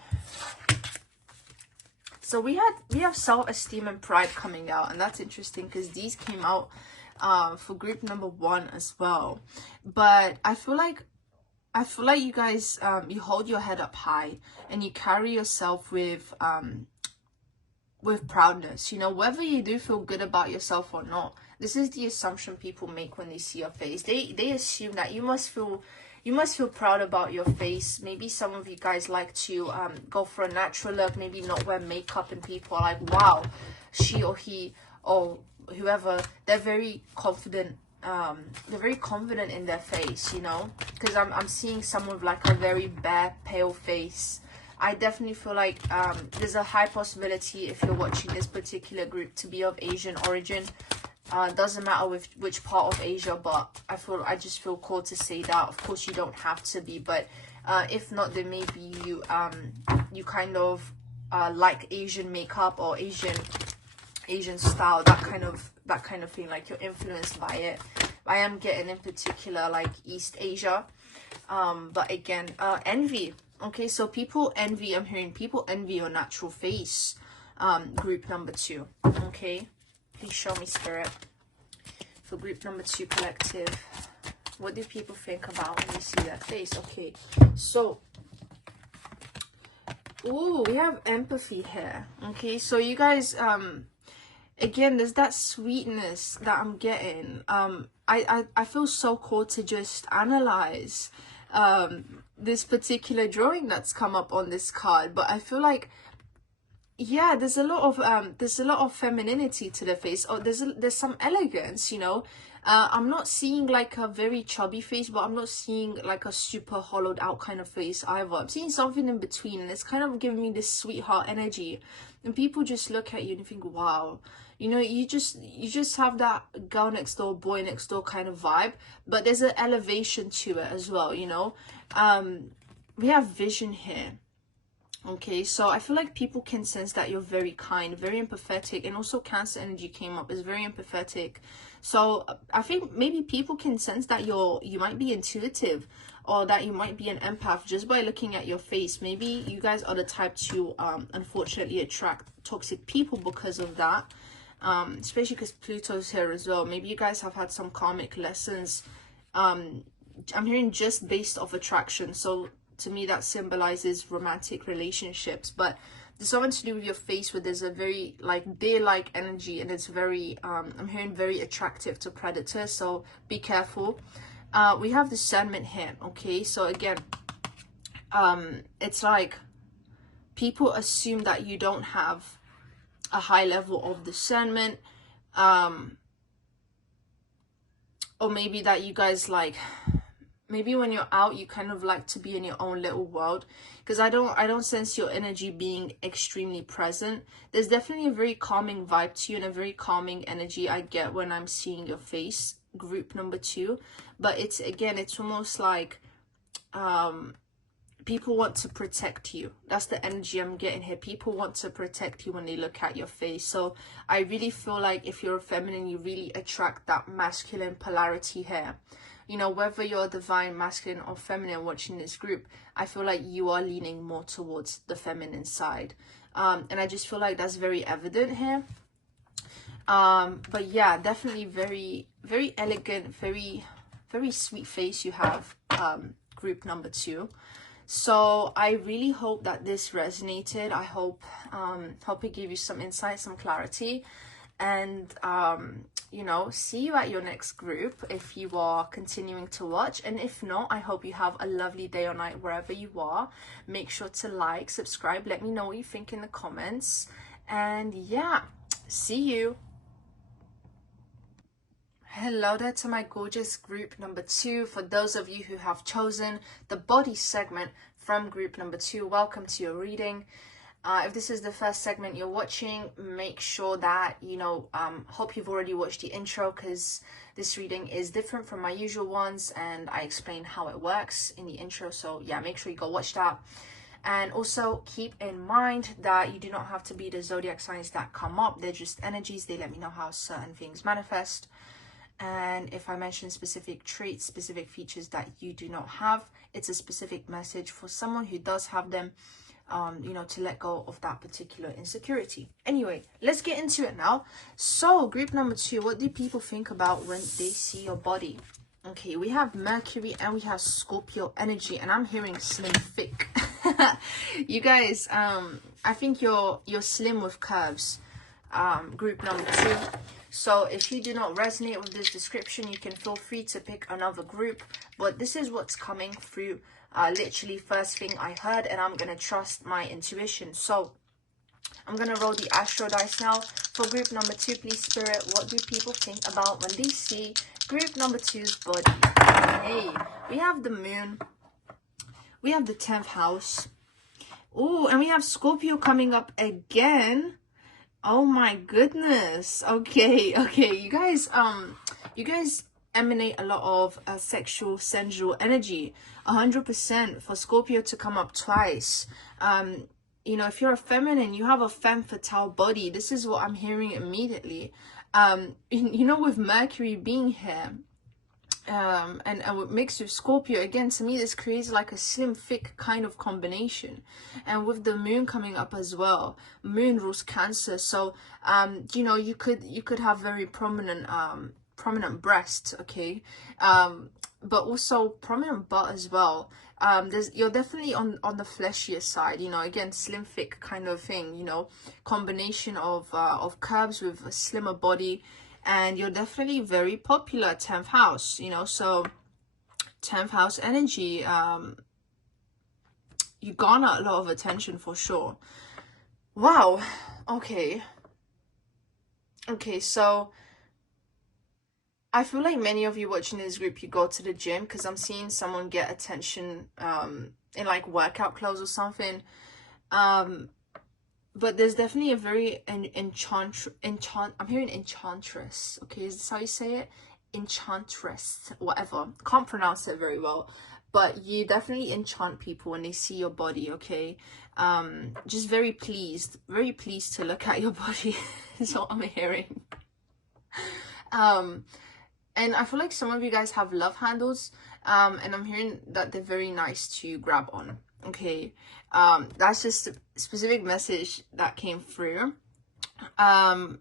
So we have self-esteem and pride coming out, and that's interesting because these came out for group number 1 as well. But I feel like you guys, you hold your head up high and you carry yourself with proudness. You know, whether you do feel good about yourself or not, this is the assumption people make when they see your face. They assume that you must feel proud about your face. Maybe some of you guys like to go for a natural look, maybe not wear makeup, and people are like, wow, she or he or whoever, they're very confident. They're very confident in their face, you know, because I'm seeing someone with like a very bare, pale face. I definitely feel like there's a high possibility, if you're watching this particular group, to be of Asian origin. Doesn't matter which part of Asia, but I just feel called to say that. Of course you don't have to be, but if not, then maybe you kind of like Asian makeup or Asian style, that kind of thing, like you're influenced by it. I am getting in particular like East Asia, but again, envy. Okay, so people envy, I'm hearing people envy your natural face, group number 2. Okay, please show me, Spirit, for group number 2 collective, what do people think about when they see that face? Okay, so ooh, we have empathy here. Okay, so you guys, again, there's that sweetness that I'm getting. I feel so called to just analyze this particular drawing that's come up on this card, but I feel like, yeah, there's a lot of femininity to the face. Oh, there's some elegance, you know. I'm not seeing like a very chubby face, but I'm not seeing like a super hollowed out kind of face either. I'm seeing something in between, and it's kind of giving me this sweetheart energy. And people just look at you and think, wow, you know, you just have that girl next door, boy next door kind of vibe, but there's an elevation to it as well, you know. We have vision here. Okay, so I feel like people can sense that you're very kind, very empathetic, and also Cancer energy came up, is very empathetic. So I think maybe people can sense that you might be intuitive, or that you might be an empath just by looking at your face. Maybe you guys are the type to unfortunately attract toxic people because of that, especially because Pluto's here as well. Maybe you guys have had some karmic lessons. I'm hearing just based off attraction. So to me that symbolizes romantic relationships. But there's something to do with your face where there's a very like deer-like energy, and it's very I'm hearing very attractive to predators, so be careful. We have discernment here, okay? So again, it's like people assume that you don't have a high level of discernment, or maybe that you guys like, maybe when you're out you kind of like to be in your own little world, because I don't sense your energy being extremely present. There's definitely a very calming vibe to you and a very calming energy I get when I'm seeing your face, group number 2. But it's, again, it's almost like people want to protect you. That's the energy I'm getting here. People want to protect you when they look at your face. So I really feel like if you're a feminine, you really attract that masculine polarity here. You know, whether you're divine, masculine, or feminine watching this group, I feel like you are leaning more towards the feminine side. And I just feel like that's very evident here. But yeah, definitely very, very elegant, very, very sweet face you have, group number 2. So I really hope that this resonated. I hope it gave you some insight, some clarity, and you know, see you at your next group if you are continuing to watch. And if not, I hope you have a lovely day or night wherever you are. Make sure to like, subscribe, let me know what you think in the comments, and yeah, see you. Hello there to my gorgeous group number 2. For those of you who have chosen the body segment from group number 2, welcome to your reading. If this is the first segment you're watching, make sure that, you know, hope you've already watched the intro, because this reading is different from my usual ones and I explain how it works in the intro. So yeah, make sure you go watch that. And also keep in mind that you do not have to be the zodiac signs that come up. They're just energies. They let me know how certain things manifest. And if I mention specific traits, specific features that you do not have, it's a specific message for someone who does have them, you know, to let go of that particular insecurity. Anyway, let's get into it now. So group number 2, what do people think about when they see your body? Okay, we have Mercury and we have Scorpio energy, and I'm hearing slim thick. You guys, I think you're slim with curves, group number 2. So if you do not resonate with this description, you can feel free to pick another group. But this is what's coming through. Literally first thing I heard, and I'm going to trust my intuition. So I'm going to roll the astro dice now. For group number 2, please, Spirit, what do people think about when they see group number 2's body? Hey, we have the moon. We have the 10th house. Oh, and we have Scorpio coming up again. Oh my goodness. Okay, you guys emanate a lot of sexual, sensual energy. 100% for Scorpio to come up twice. You know, if you're a feminine, you have a femme fatale body. This is what I'm hearing immediately. You know, with Mercury being here, and mixed with Scorpio, again, to me this creates like a slim thick kind of combination. And with the moon coming up as well, moon rules Cancer, so you know, you could have very prominent breasts, okay, but also prominent butt as well. You're definitely on the fleshier side, you know, again, slim thick kind of thing, you know, combination of curves with a slimmer body. And you're definitely very popular, 10th house, you know, so 10th house energy, you garner a lot of attention for sure. Wow. Okay, so I feel like many of you watching this group, you go to the gym, because I'm seeing someone get attention in like workout clothes or something. But there's definitely a very I'm hearing enchantress. Okay, is this how you say it? Enchantress, whatever. Can't pronounce it very well. But you definitely enchant people when they see your body, okay? Just very pleased to look at your body is what I'm hearing. And I feel like some of you guys have love handles, and I'm hearing that they're very nice to grab on. Okay, that's just a specific message that came through. But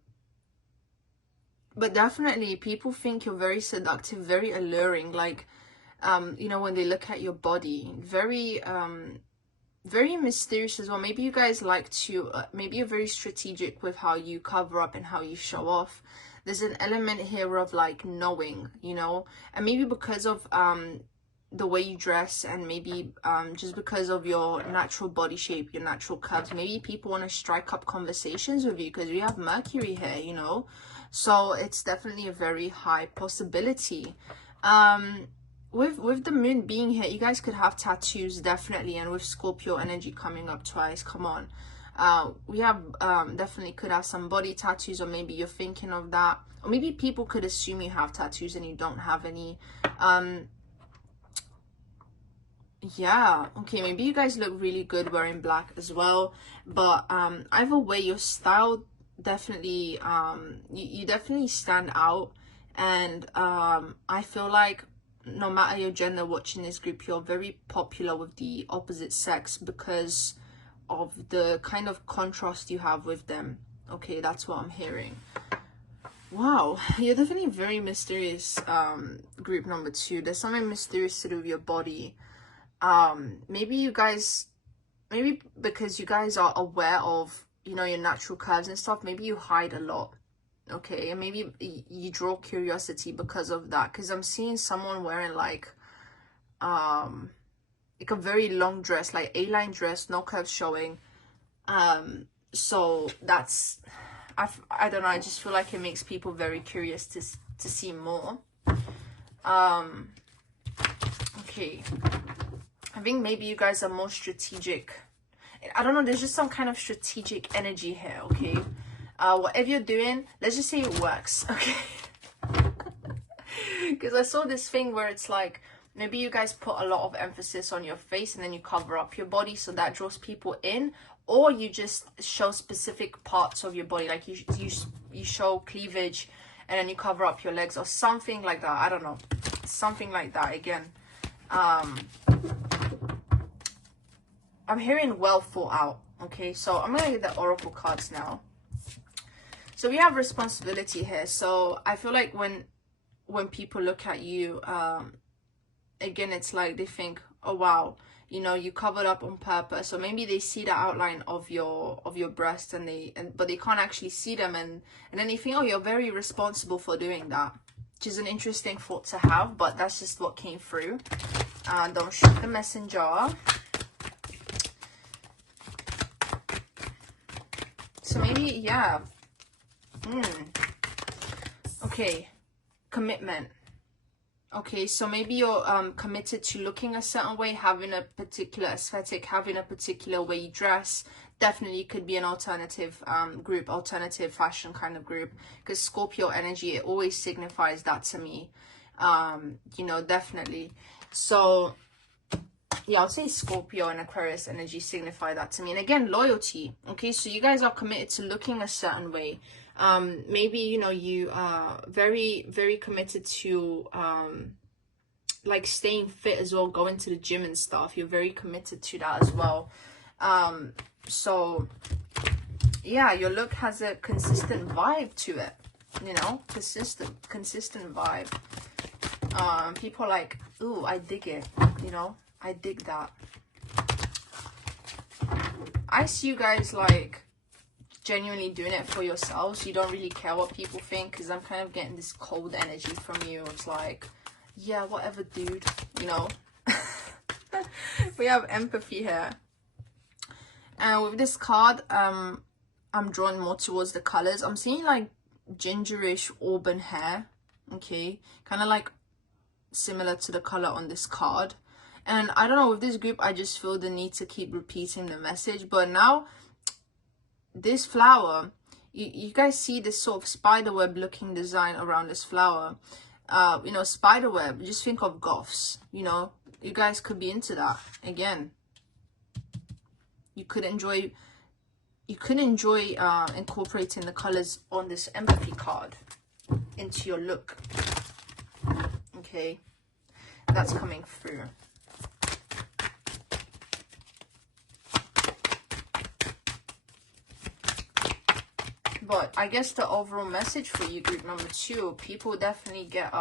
definitely people think you're very seductive, very alluring, like you know, when they look at your body, very very mysterious as well. Maybe you guys like to maybe you're very strategic with how you cover up and how you show off. There's an element here of like knowing, you know, and maybe because of the way you dress, and maybe just because of your natural body shape, your natural curves, maybe people want to strike up conversations with you because we have Mercury here, you know, so it's definitely a very high possibility. With the moon being here, you guys could have tattoos, definitely, and with Scorpio energy coming up twice, come on. We have definitely could have some body tattoos, or maybe you're thinking of that, or maybe people could assume you have tattoos and you don't have any. Yeah, okay, maybe you guys look really good wearing black as well, but either way, your style definitely you definitely stand out. And I feel like no matter your gender watching this group, you're very popular with the opposite sex because of the kind of contrast you have with them. Okay, that's what I'm hearing. Wow, you're definitely very mysterious, group number 2. There's something mysterious to do with your body. Maybe you guys, maybe because you guys are aware of, you know, your natural curves and stuff, maybe you hide a lot. Okay, and maybe you draw curiosity because of that, because I'm seeing someone wearing like a very long dress, like A-line dress, no curves showing. So that's, I don't know, I just feel like it makes people very curious to see more. Okay, I think maybe you guys are more strategic. I don't know, there's just some kind of strategic energy here. Okay, whatever you're doing, let's just say it works. Okay, because I saw this thing where it's like maybe you guys put a lot of emphasis on your face and then you cover up your body, so that draws people in, or you just show specific parts of your body, like you show cleavage and then you cover up your legs or something like that. I don't know, something like that. Again, I'm hearing well thought out. Okay, so I'm gonna get the oracle cards now. So we have responsibility here. So I feel like when people look at you, again, it's like they think, oh wow, you know, you covered up on purpose. So maybe they see the outline of your breast but they can't actually see them, and then they think, oh, you're very responsible for doing that, which is an interesting thought to have, but that's just what came through. Don't shoot the messenger. So maybe, yeah. Okay, commitment. Okay, so maybe you're committed to looking a certain way, having a particular aesthetic, having a particular way you dress. Definitely could be an alternative group, alternative fashion kind of group, because Scorpio energy, it always signifies that to me. You know, definitely. So yeah, I'll say Scorpio and Aquarius energy signify that to me. And again, loyalty. Okay, so you guys are committed to looking a certain way. Maybe, you know, you are very, very committed to like staying fit as well, going to the gym and stuff. You're very committed to that as well. So yeah, your look has a consistent vibe to it, you know, consistent vibe. People are like, ooh, I dig it, you know, I dig that. I see you guys like genuinely doing it for yourselves. You don't really care what people think, because I'm kind of getting this cold energy from you. It's like, yeah, whatever, dude, you know. We have empathy here. And with this card, I'm drawn more towards the colors. I'm seeing like gingerish auburn hair. Okay, kind of like similar to the color on this card. And I don't know, with this group, I just feel the need to keep repeating the message. But now, this flower, you guys see this sort of spiderweb looking design around this flower. You know, spiderweb, just think of goths, you know. You guys could be into that. Again, you could enjoy incorporating the colors on this empathy card into your look. Okay, that's coming through. But I guess the overall message for you, group number 2, people definitely get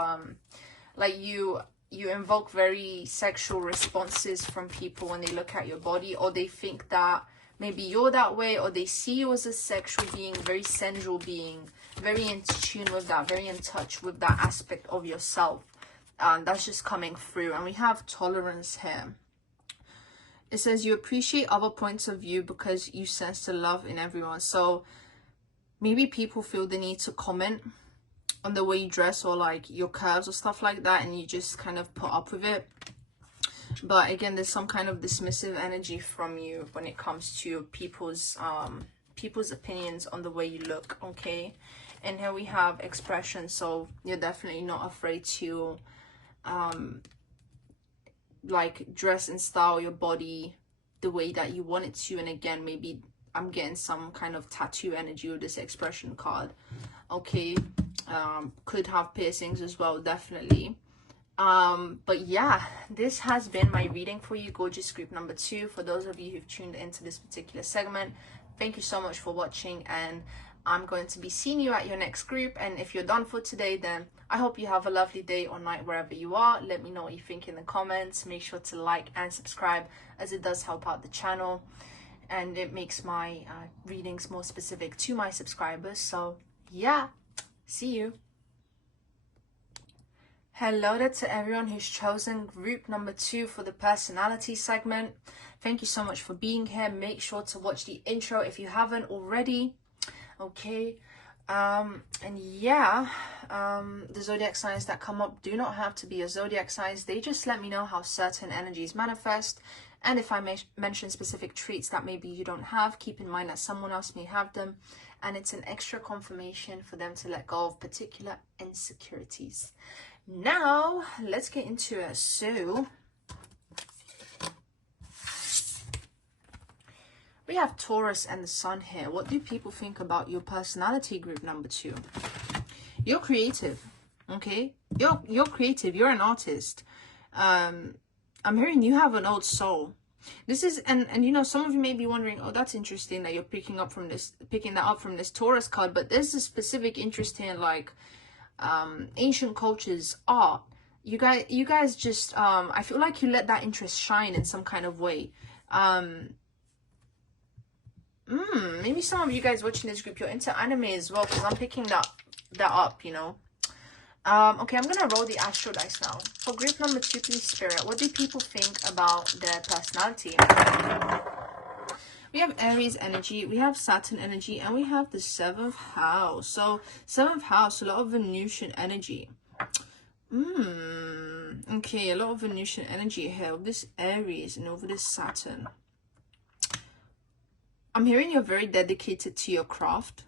like you you invoke very sexual responses from people when they look at your body, or they think that maybe you're that way, or they see you as a sexual being, very sensual being, very in tune with that, very in touch with that aspect of yourself. That's just coming through. And we have tolerance here. It says you appreciate other points of view because you sense the love in everyone. So maybe people feel the need to comment on the way you dress, or like your curves or stuff like that, and you just kind of put up with it. But again, there's some kind of dismissive energy from you when it comes to people's opinions on the way you look. Okay, and here we have expression. So you're definitely not afraid to like dress and style your body the way that you want it to. And again, maybe I'm getting some kind of tattoo energy with this expression card. Okay, could have piercings as well, definitely. But yeah, this has been my reading for you, gorgeous group number 2. For those of you who've tuned into this particular segment, thank you so much for watching, and I'm going to be seeing you at your next group. And if you're done for today, then I hope you have a lovely day or night wherever you are. Let me know what you think in the comments. Make sure to like and subscribe, as it does help out the channel, and it makes my readings more specific to my subscribers. So yeah, see you. Hello there to everyone who's chosen group number 2 for the personality segment. Thank you so much for being here. Make sure to watch the intro if you haven't already. Okay, and yeah, the zodiac signs that come up do not have to be a zodiac signs. They just let me know how certain energies manifest, and if I mention specific traits that maybe you don't have, keep in mind that someone else may have them, and it's an extra confirmation for them to let go of particular insecurities. Now let's get into it. So we have Taurus and the Sun here. What do people think about your personality, group number 2? You're creative, okay? You're creative. You're an artist. I'm hearing you have an old soul. This is, and you know, some of you may be wondering, oh, that's interesting that you're picking that up from this Taurus card. But there's a specific interest here, like ancient cultures, art. You guys just I feel like you let that interest shine in some kind of way. Maybe some of you guys watching this group, you're into anime as well, because I'm picking that up, you know. Okay, I'm gonna roll the astro dice now. For group number 2, please, Spirit, what do people think about their personality? We have Aries energy, we have Saturn energy, and we have the 7th house. So 7th house, a lot of Venusian energy. Okay, a lot of Venusian energy here with this Aries and over this Saturn. I'm hearing you're very dedicated to your craft.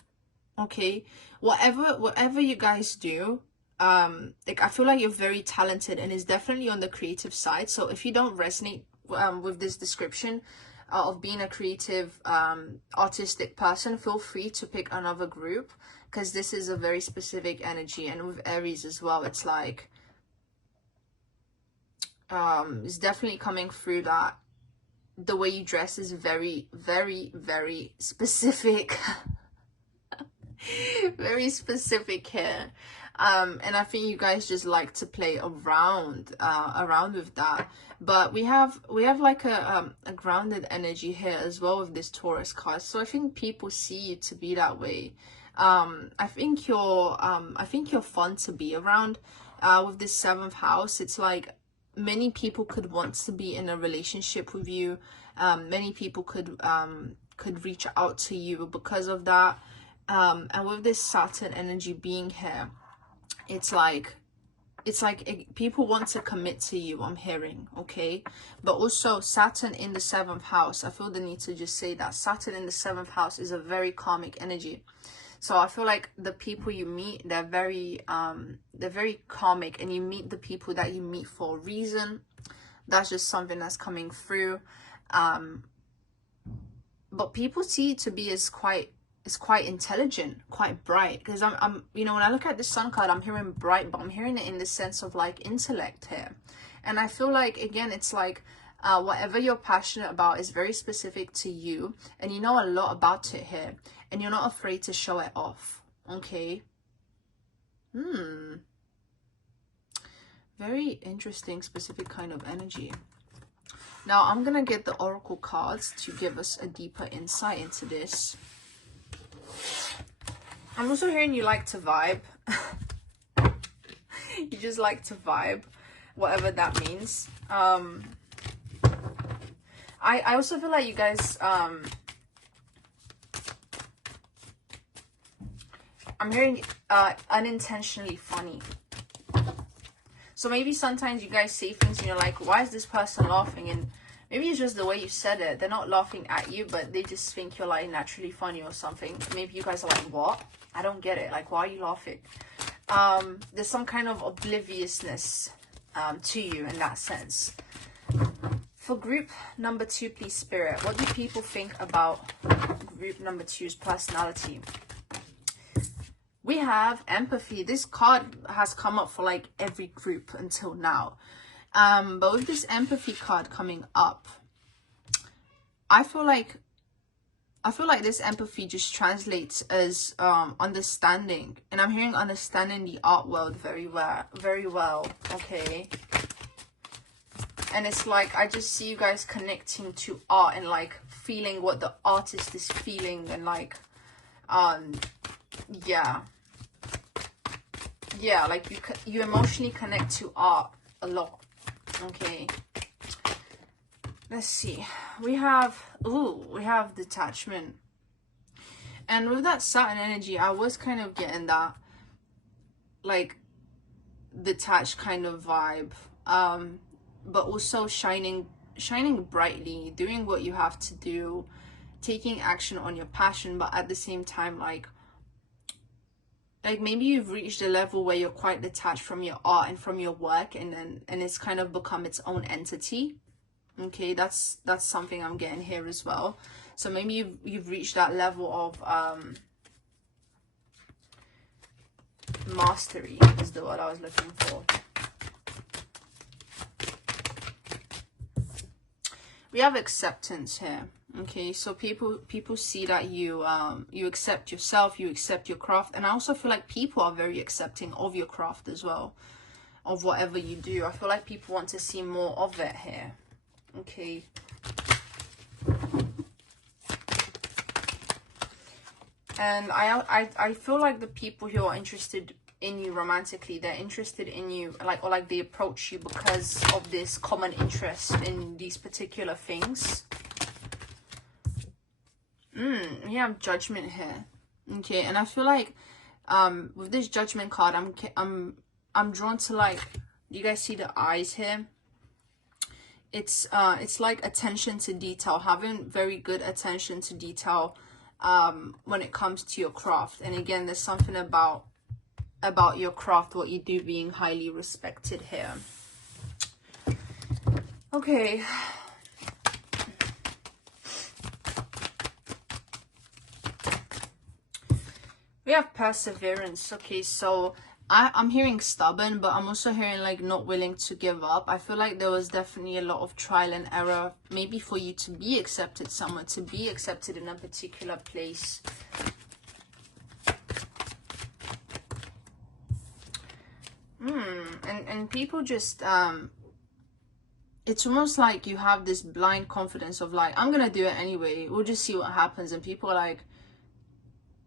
Okay, whatever you guys do, like I feel like you're very talented, and it's definitely on the creative side. So if you don't resonate with this description of being a creative artistic person, feel free to pick another group, because this is a very specific energy. And with Aries as well, it's like it's definitely coming through that the way you dress is very, very, very specific. Very specific here. And I think you guys just like to play around with that. But we have like a grounded energy here as well with this Taurus card. So I think people see you to be that way. I think you're fun to be around. With this 7th house, it's like many people could want to be in a relationship with you. Many people could reach out to you because of that. And with this Saturn energy being here, it's like people want to commit to you, I'm hearing, okay? But also Saturn in the 7th house, I feel the need to just say that Saturn in the 7th house is a very karmic energy. So I feel like the people you meet, they're very karmic, and you meet the people that you meet for a reason. That's just something that's coming through. But people see it to be as quite intelligent, quite bright, because I'm you know, when I look at the Sun card, I'm hearing bright, but I'm hearing it in the sense of like intellect here. And I feel like, again, it's like whatever you're passionate about is very specific to you, and you know a lot about it here, and you're not afraid to show it off, okay? Very interesting, specific kind of energy. Now I'm gonna get the oracle cards to give us a deeper insight into this. I'm also hearing you like to vibe. You just like to vibe, whatever that means. I also feel like you guys, I'm hearing unintentionally funny. So maybe sometimes you guys say things and you're like, why is this person laughing? And maybe it's just the way you said it. They're not laughing at you, but they just think you're like naturally funny or something. Maybe you guys are like, what? I don't get it. Like, why are you laughing? There's some kind of obliviousness to you in that sense. For group number 2, please, Spirit, what do people think about group number 2's personality? We have empathy. This card has come up for like every group until now. But with this empathy card coming up, I feel like this empathy just translates as understanding. And I'm hearing understanding the art world very well, okay? And it's like, I just see you guys connecting to art and like feeling what the artist is feeling, and like, yeah, like you emotionally connect to art a lot, okay? Let's see. We have detachment. And with that Saturn energy, I was kind of getting that like detached kind of vibe, but also shining brightly, doing what you have to do, taking action on your passion, but at the same time, like maybe you've reached a level where you're quite detached from your art and from your work, and it's kind of become its own entity. Okay, that's something I'm getting here as well. So maybe you've reached that level of mastery is the word I was looking for. We have acceptance here. Okay, so people see that you accept yourself, you accept your craft, and I also feel like people are very accepting of your craft as well, of whatever you do. I feel like people want to see more of it here. Okay. And I feel like the people who are interested in you romantically, they're interested in you, like, or like they approach you because of this common interest in these particular things. We have judgment here. Okay, and I feel like with this judgment card, I'm drawn to, like, do you guys see the eyes here? It's like attention to detail, having very good attention to detail when it comes to your craft. And again, there's something about your craft, what you do, being highly respected here. Okay. We have perseverance. Okay, so I'm hearing stubborn, but I'm also hearing like not willing to give up. I feel like there was definitely a lot of trial and error, maybe for you to be accepted somewhere, to be accepted in a particular place. And people just it's almost like you have this blind confidence of like, I'm gonna do it anyway, we'll just see what happens. And people are like,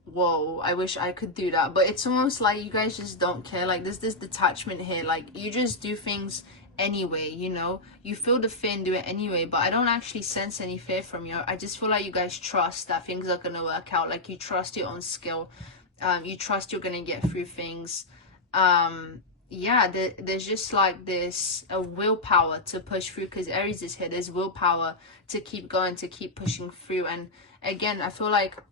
whoa, I wish I could do that. But it's almost like you guys just don't care. Like there's this detachment here, like you just do things anyway, you know, you feel the fear and do it anyway. But I don't actually sense any fear from you. I just feel like you guys trust that things are gonna work out. Like you trust your own skill, you trust you're gonna get through things. Yeah, there's just like this willpower to push through, because Aries is here. There's willpower to keep going, to keep pushing through. And again, I feel like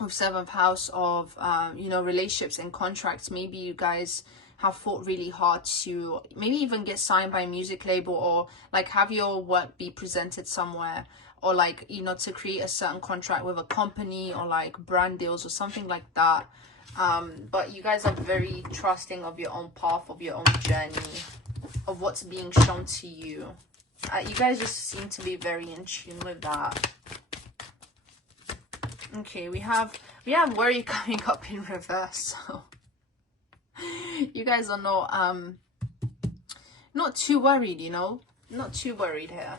with 7th house of you know, relationships and contracts, maybe you guys have fought really hard to maybe even get signed by a music label, or like have your work be presented somewhere, or like, you know, to create a certain contract with a company, or like brand deals or something like that. But you guys are very trusting of your own path, of your own journey, of what's being shown to you. You guys just seem to be very in tune with that. Okay, we have worry coming up in reverse. So you guys are not not too worried, you know, not too worried here.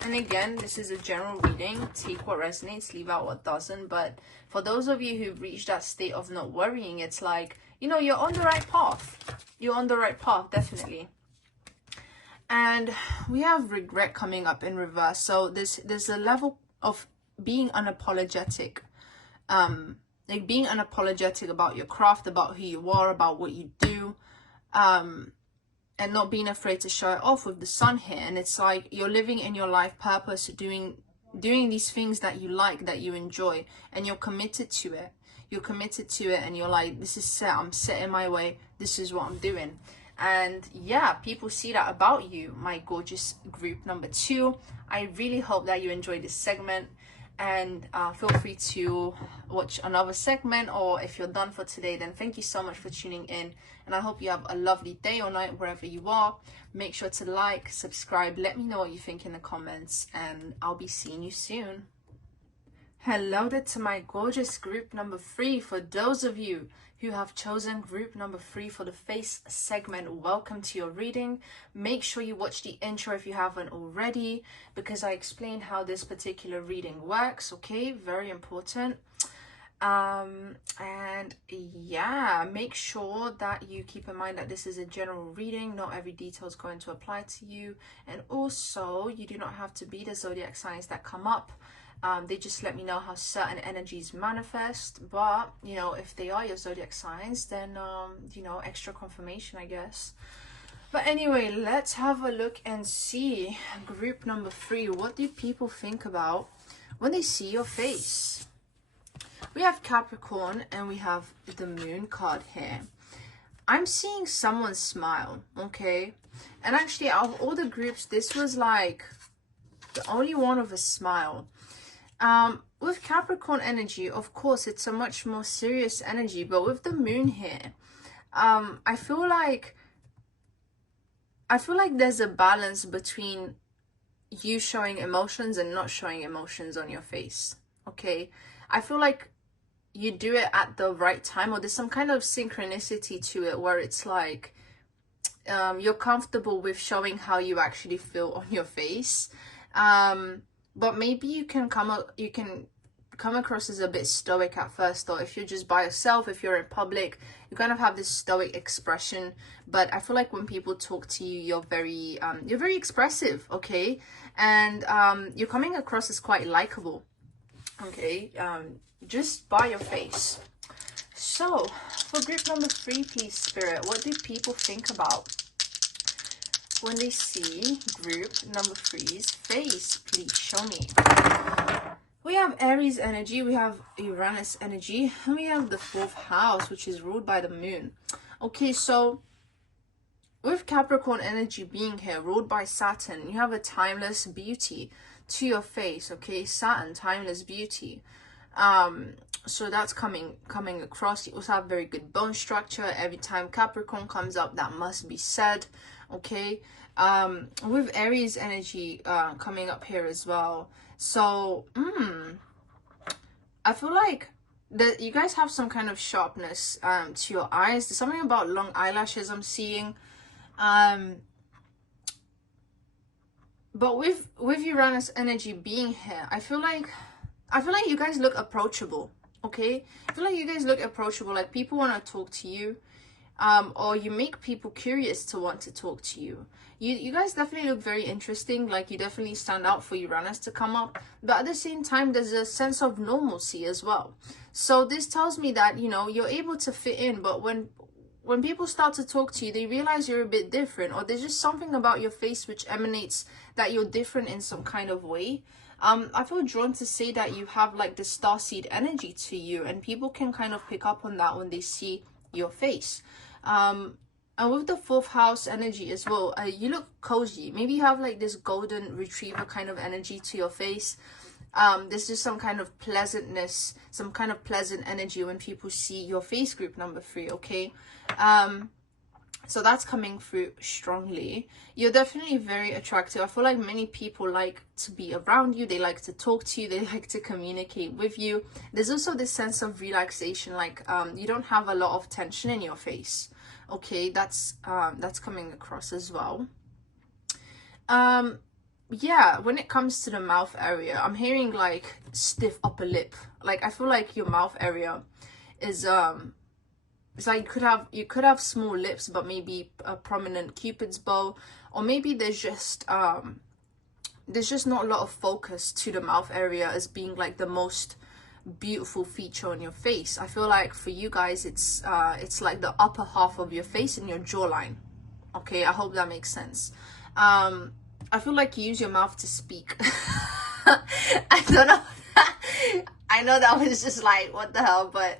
And again, this is a general reading. Take what resonates, leave out what doesn't. But for those of you who've reached that state of not worrying, it's like, you know, you're on the right path. You're on the right path, definitely. And we have regret coming up in reverse. So there's a level of being unapologetic. Like being unapologetic about your craft, about who you are, about what you do. And not being afraid to show it off with the sun here. And it's like you're living in your life purpose, doing these things that you like, that you enjoy, and you're committed to it. You're committed to it, and you're like, this is set. I'm set in my way. This is what I'm doing. And yeah, people see that about you, my gorgeous group number 2. I really hope that you enjoyed this segment. And feel free to watch another segment, or if you're done for today, then thank you so much for tuning in, and I hope you have a lovely day or night wherever you are. Make sure to like, subscribe, let me know what you think in the comments, and I'll be seeing you soon. Hello there to my gorgeous group number 3. For those of you who have chosen group number 3 for the face segment, welcome to your reading. Make sure you watch the intro if you haven't already, because I explained how this particular reading works. Okay, very important. And yeah, make sure that you keep in mind that this is a general reading. Not every detail is going to apply to you, and also you do not have to be the zodiac signs that come up. They just let me know how certain energies manifest, but you know, if they are your zodiac signs, then you know, extra confirmation, I guess. But anyway, let's have a look and see group number 3. What do people think about when they see your face? We have Capricorn and we have the Moon card here. I'm seeing someone smile, okay? And actually, out of all the groups, this was like the only one of a smile. With Capricorn energy, of course, it's a much more serious energy, but with the Moon here, I feel like there's a balance between you showing emotions and not showing emotions on your face, okay? I feel like you do it at the right time, or there's some kind of synchronicity to it where it's like you're comfortable with showing how you actually feel on your face. But maybe you can come across as a bit stoic at first, or if you're just by yourself, if you're in public, you kind of have this stoic expression. But I feel like when people talk to you, you're very expressive, okay? And you're coming across as quite likable, okay? Just by your face. So for group number 3, please, Spirit, what do people think about when they see group number 3's face? Please show me. We have Aries energy, we have Uranus energy, and we have the 4th house, which is ruled by the Moon. Okay, so with Capricorn energy being here, ruled by Saturn, you have a timeless beauty to your face, okay? Saturn, timeless beauty. So that's coming across. You also have very good bone structure. Every time Capricorn comes up, that must be said, okay? With Aries energy coming up here as well. So I feel like that you guys have some kind of sharpness to your eyes. There's something about long eyelashes I'm seeing. But with Uranus energy being here, I feel like you guys look approachable, okay? I feel like you guys look approachable, like people want to talk to you, or you make people curious to want to talk to you. You guys definitely look very interesting, like you definitely stand out for Uranus to come up, but at the same time, there's a sense of normalcy as well. So this tells me that, you know, you're able to fit in, but when people start to talk to you, they realize you're a bit different, or there's just something about your face which emanates that you're different in some kind of way. I feel drawn to say that you have like the starseed energy to you, and people can kind of pick up on that when they see your face. And with the 4th house energy as well, you look cozy. Maybe you have like this golden retriever kind of energy to your face. There's just some kind of pleasantness, some kind of pleasant energy when people see your face, group number 3, okay? So that's coming through strongly. You're definitely very attractive. I feel like many people like to be around you. They like to talk to you. They like to communicate with you. There's also this sense of relaxation, like you don't have a lot of tension in your face. Okay, that's coming across as well. Yeah, when it comes to the mouth area, I'm hearing like stiff upper lip. Like I feel like your mouth area is it's like you could have small lips, but maybe a prominent cupid's bow, or maybe there's just not a lot of focus to the mouth area as being like the most beautiful feature on your face. I feel like for you guys it's like the upper half of your face and your jawline. Okay, I hope that makes sense. I feel like you use your mouth to speak. I don't know. I know that was just like, what the hell, but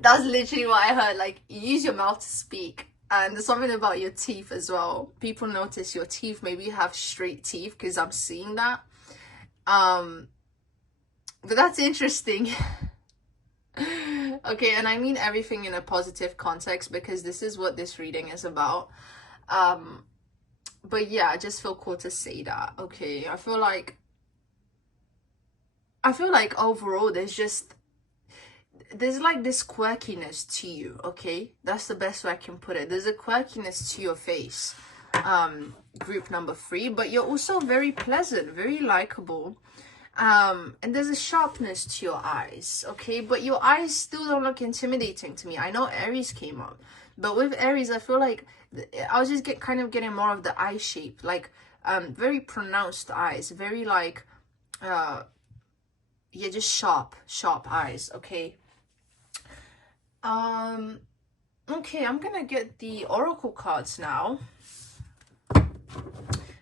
that's literally what I heard. Like, you use your mouth to speak. And there's something about your teeth as well. People notice your teeth. Maybe you have straight teeth, because I'm seeing that. But that's interesting. Okay, and I mean everything in a positive context, because this is what this reading is about. But yeah, I just feel cool to say that. Okay, I feel like overall there's like this quirkiness to you. Okay, that's the best way I can put it. There's a quirkiness to your face, group number 3, but you're also very pleasant, very likable. And there's a sharpness to your eyes. Okay, but your eyes still don't look intimidating to me. I know Aries came up, but with Aries I feel like I was just getting more of the eye shape, like very pronounced eyes, very like yeah, just sharp eyes. Okay, okay, I'm gonna get the oracle cards now.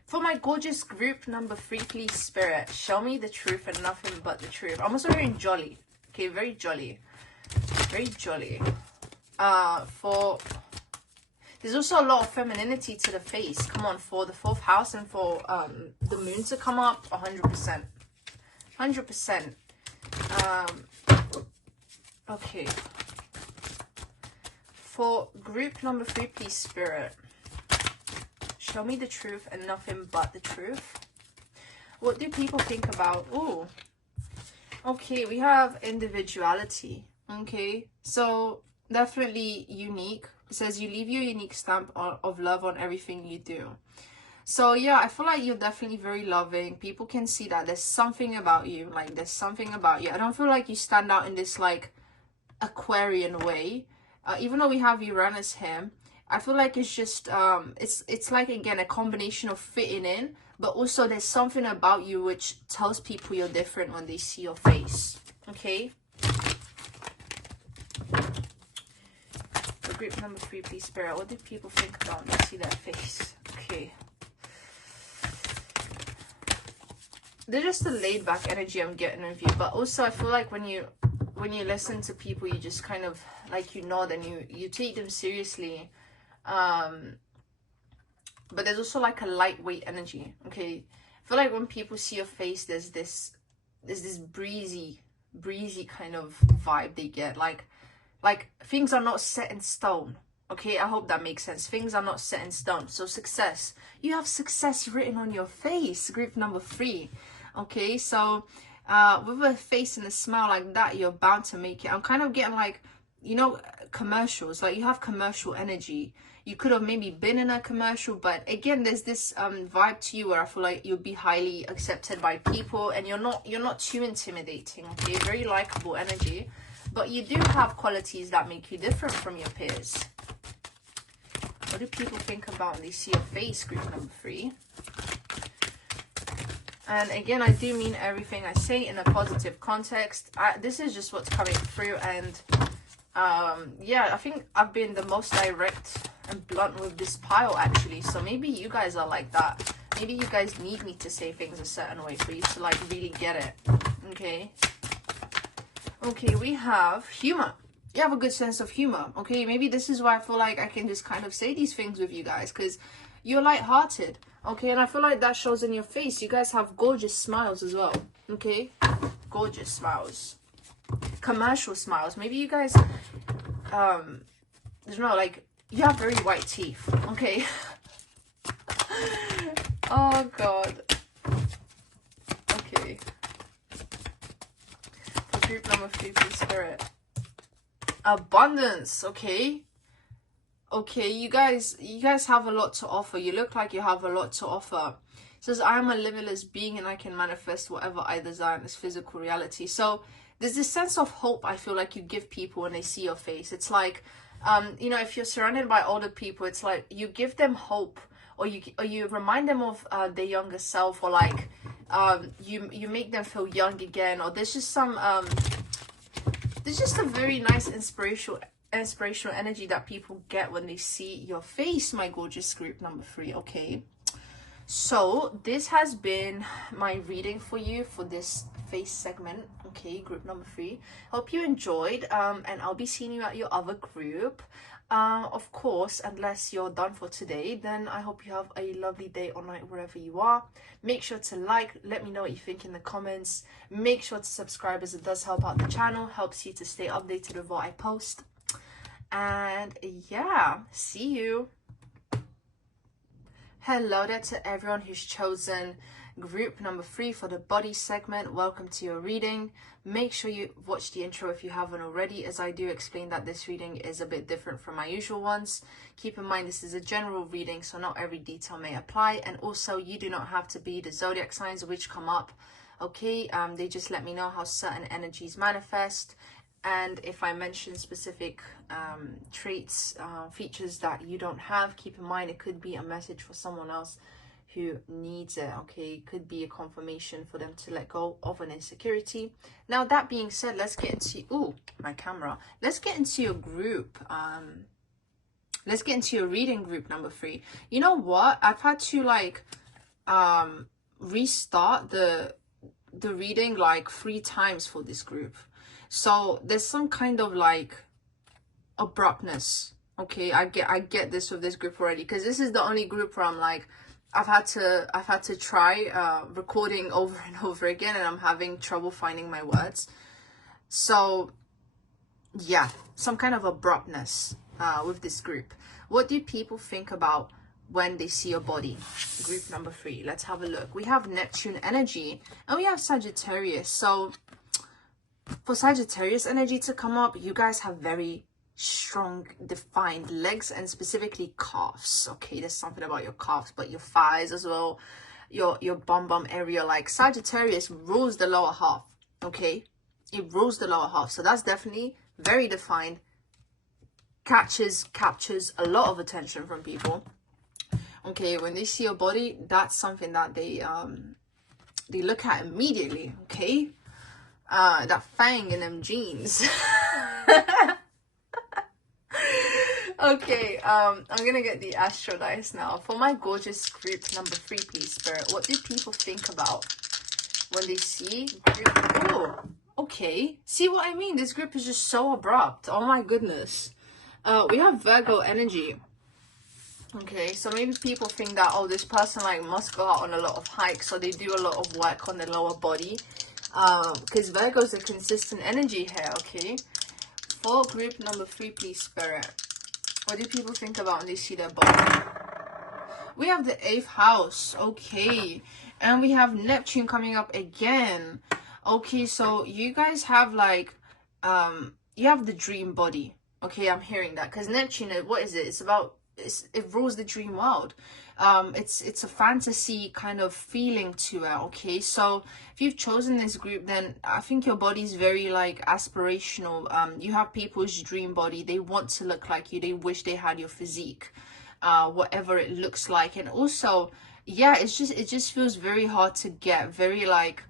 For my gorgeous group number 3, please, Spirit, show me the truth and nothing but the truth. I'm also very jolly. Okay, very jolly. Very jolly. There's also a lot of femininity to the face. Come on, for the 4th house and for the moon to come up, 100%. 100%. Okay. For group number 3, please, Spirit, show me the truth and nothing but the truth. What do people think about? Oh, okay, we have individuality. Okay, so definitely unique. It says you leave your unique stamp of love on everything you do. So yeah, I feel like you're definitely very loving. People can see that there's something about you. Like, there's something about you. I don't feel like you stand out in this like Aquarian way. Even though we have Uranus here, I feel like it's just it's like, again, a combination of fitting in, but also there's something about you which tells people you're different when they see your face. Okay, for group number 3, please, Spirit, what do people think about when they see that face? Okay, there's just a laid back energy I'm getting of you, but also I feel like when you listen to people, you just kind of like, you nod and you take them seriously. But there's also like a lightweight energy. Okay, I feel like when people see your face, there's this breezy kind of vibe they get, like things are not set in stone. Okay, I hope that makes sense. Things are not set in stone. So success, you have success written on your face, group number 3. Okay, so with a face and a smile like that, you're bound to make it. I'm kind of getting like, you know, commercials, like you have commercial energy. You could have maybe been in a commercial, but again, there's this vibe to you where I feel like you'll be highly accepted by people, and you're not too intimidating. Okay, very likable energy, but you do have qualities that make you different from your peers. What do people think about when they see your face, group number 3? And again, I do mean everything I say in a positive context. This is just what's coming through, and yeah, I think I've been the most direct and blunt with this pile, actually. So maybe you guys are like that. Maybe you guys need me to say things a certain way for you to like really get it. Okay, okay, we have humor. You have a good sense of humor. Okay, maybe this is why I feel like I can just kind of say these things with you guys, because you're lighthearted. Okay, and I feel like that shows in your face. You guys have gorgeous smiles as well. Okay, gorgeous smiles, commercial smiles. Maybe you guys I don't know, like, you have very white teeth. Okay. Oh god. Okay, for group number 3, please, Spirit, abundance. Okay, Okay, you guys have a lot to offer. You look like you have a lot to offer. It says, I am a limitless being and I can manifest whatever I desire in this physical reality. So there's this sense of hope I feel like you give people when they see your face. It's like, you know, if you're surrounded by older people, it's like you give them hope, or you remind them of their younger self, or like you make them feel young again, or there's just some there's just a very nice inspirational energy that people get when they see your face, my gorgeous group number 3. Okay, so this has been my reading for you for this face segment. Okay, group number 3. Hope you enjoyed, and I'll be seeing you at your other group. Of course, unless you're done for today, then I hope you have a lovely day or night wherever you are. Make sure to like, let me know what you think in the comments. Make sure to subscribe, as it does help out the channel, helps you to stay updated with what I post. And yeah, see you. Hello there to everyone who's chosen group number 3 for the body segment. Welcome to your reading. Make sure you watch the intro if you haven't already, as I do explain that this reading is a bit different from my usual ones. Keep in mind this is a general reading, so not every detail may apply, and also you do not have to be the zodiac signs which come up. Okay, they just let me know how certain energies manifest, and if I mention specific traits, features that you don't have, keep in mind it could be a message for someone else who needs it. Okay, it could be a confirmation for them to let go of an insecurity. Now, that being said, let's get into my camera. Let's get into your group. Let's get into your reading, group number 3. You know what? I've had to like restart the reading like 3 times for this group. So there's some kind of like abruptness. Okay, I get this with this group already, because this is the only group where I'm like, I've had to try recording over and over again, and I'm having trouble finding my words. So yeah, some kind of abruptness with this group. What do people think about when they see your body? Group number 3. Let's have a look. We have Neptune energy and we have Sagittarius. So for Sagittarius energy to come up, you guys have very strong defined legs, and specifically calves. Okay, there's something about your calves, but your thighs as well, your bum area. Like Sagittarius rules the lower half. Okay, it rules the lower half, so that's definitely very defined. Captures a lot of attention from people. Okay, when they see your body, that's something that they look at immediately. Okay, that fang in them jeans. Okay, I'm gonna get the astro dice now for my gorgeous group number 3, please, Spirit. What do people think about when they see group? Oh, okay, see what I mean? This group is just so abrupt. Oh my goodness. We have Virgo energy. Okay, so maybe people think that, oh, this person like must go out on a lot of hikes, so they do a lot of work on the lower body, because Virgo is a consistent energy here. Okay, for group number 3, please, Spirit. What do people think about when they see their body? We have the 8th house. Okay, and we have Neptune coming up again. Okay, so you guys have like you have the dream body. Okay, I'm hearing that, because Neptune, what is it? It's about, it rules the dream world. It's a fantasy kind of feeling to it. Okay, so if you've chosen this group, then I think your body's very like aspirational. You have people's dream body. They want to look like you. They wish they had your physique, whatever it looks like. And also, yeah, it just feels very hard to get, very like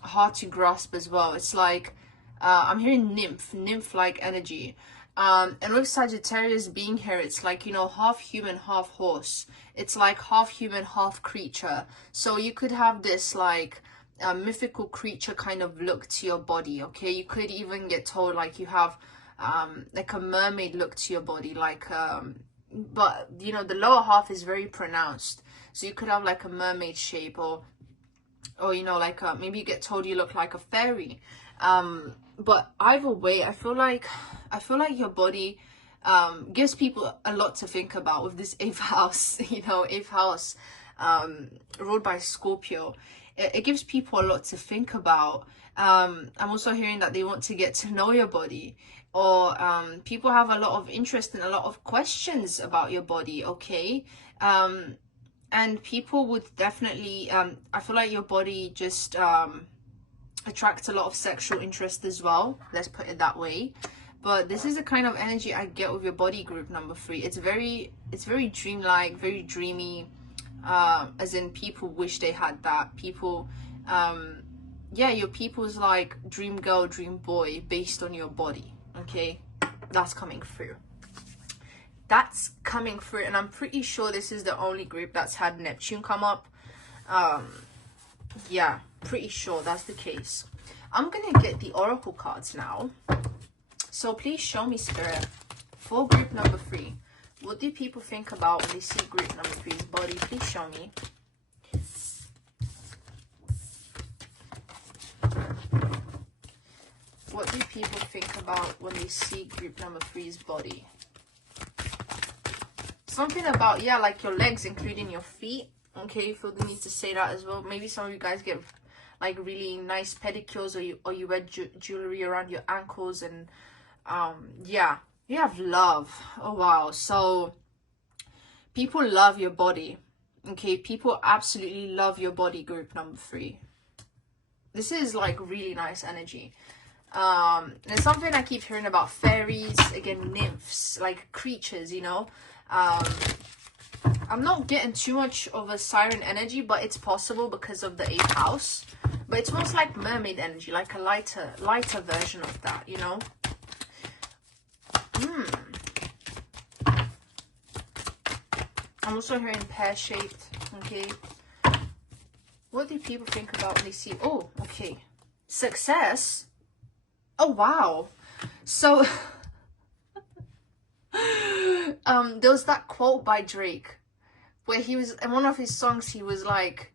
hard to grasp as well. It's like I'm hearing nymph like energy. And with Sagittarius being here, it's like, you know, half human, half horse. It's like half human, half creature. So you could have this like mythical creature kind of look to your body. Okay, you could even get told like you have like a mermaid look to your body, like but you know, the lower half is very pronounced. So you could have like a mermaid shape, or you know, like maybe you get told you look like a fairy. But either way, I feel like your body gives people a lot to think about with this 8th house. You know, 8th house ruled by Scorpio. It gives people a lot to think about. I'm also hearing that they want to get to know your body, or people have a lot of interest and a lot of questions about your body, okay? And people would definitely, I feel like your body just attracts a lot of sexual interest as well, let's put it that way. But this is the kind of energy I get with your body, group number 3. It's very dreamlike, very dreamy, as in people wish they had that. People, yeah, your people's like dream girl, dream boy based on your body, okay? That's coming through. That's coming through, and I'm pretty sure this is the only group that's had Neptune come up. Yeah, pretty sure that's the case. I'm gonna get the oracle cards now, so please show me, Spirit, for group number 3. What do people think about when they see group number 3's body? Please show me. What do people think about when they see group number 3's body? Something about, yeah, like your legs, including your feet. Okay, feel the need to say that as well. Maybe some of you guys get like really nice pedicures, or you wear jewelry around your ankles, and yeah, you have love. Oh wow, so people love your body. Okay, people absolutely love your body, group number 3. This is like really nice energy. There's something I keep hearing about fairies, again, nymphs, like creatures, you know. I'm not getting too much of a siren energy, but it's possible because of the 8th house. But it's most like mermaid energy, like a lighter version of that, you know. I'm also hearing pear-shaped, okay. What do people think about when they see, oh, okay, success? Oh, wow. So, there was that quote by Drake where he was, in one of his songs, he was like,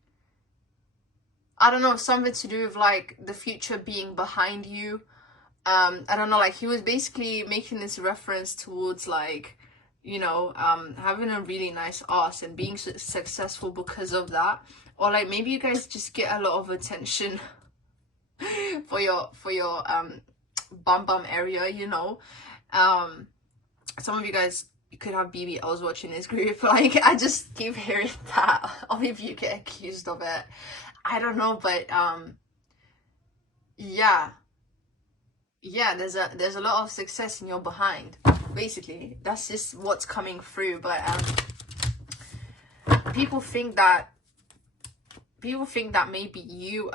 I don't know, something to do with like the future being behind you. I don't know, like he was basically making this reference towards like, you know, having a really nice ass and being successful because of that. Or like maybe you guys just get a lot of attention for your bum bum area, you know. Some of you guys, you could have BBLs watching this group. Like, I just keep hearing that. Or maybe you get accused of it. I don't know, but yeah, there's a lot of success in your behind. Basically, that's just what's coming through. But people think that maybe you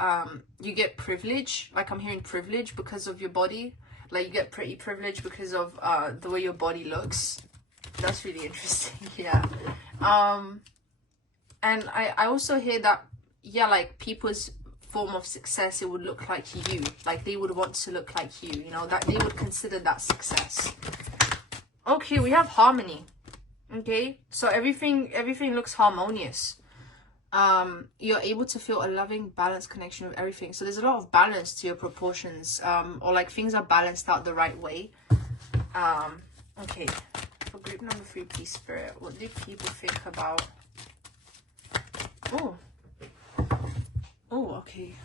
get privilege. Like, I'm hearing privilege because of your body. Like, you get pretty privileged because of the way your body looks. That's really interesting. Yeah. And I also hear that, yeah, like people's form of success, it would look like you. Like they would want to look like you know, that they would consider that success. Okay, we have harmony. Okay, so everything looks harmonious. You're able to feel a loving, balanced connection with everything. So there's a lot of balance to your proportions, or like things are balanced out the right way. Okay, for group number 3, please, Spirit, what do people think about? Oh, okay.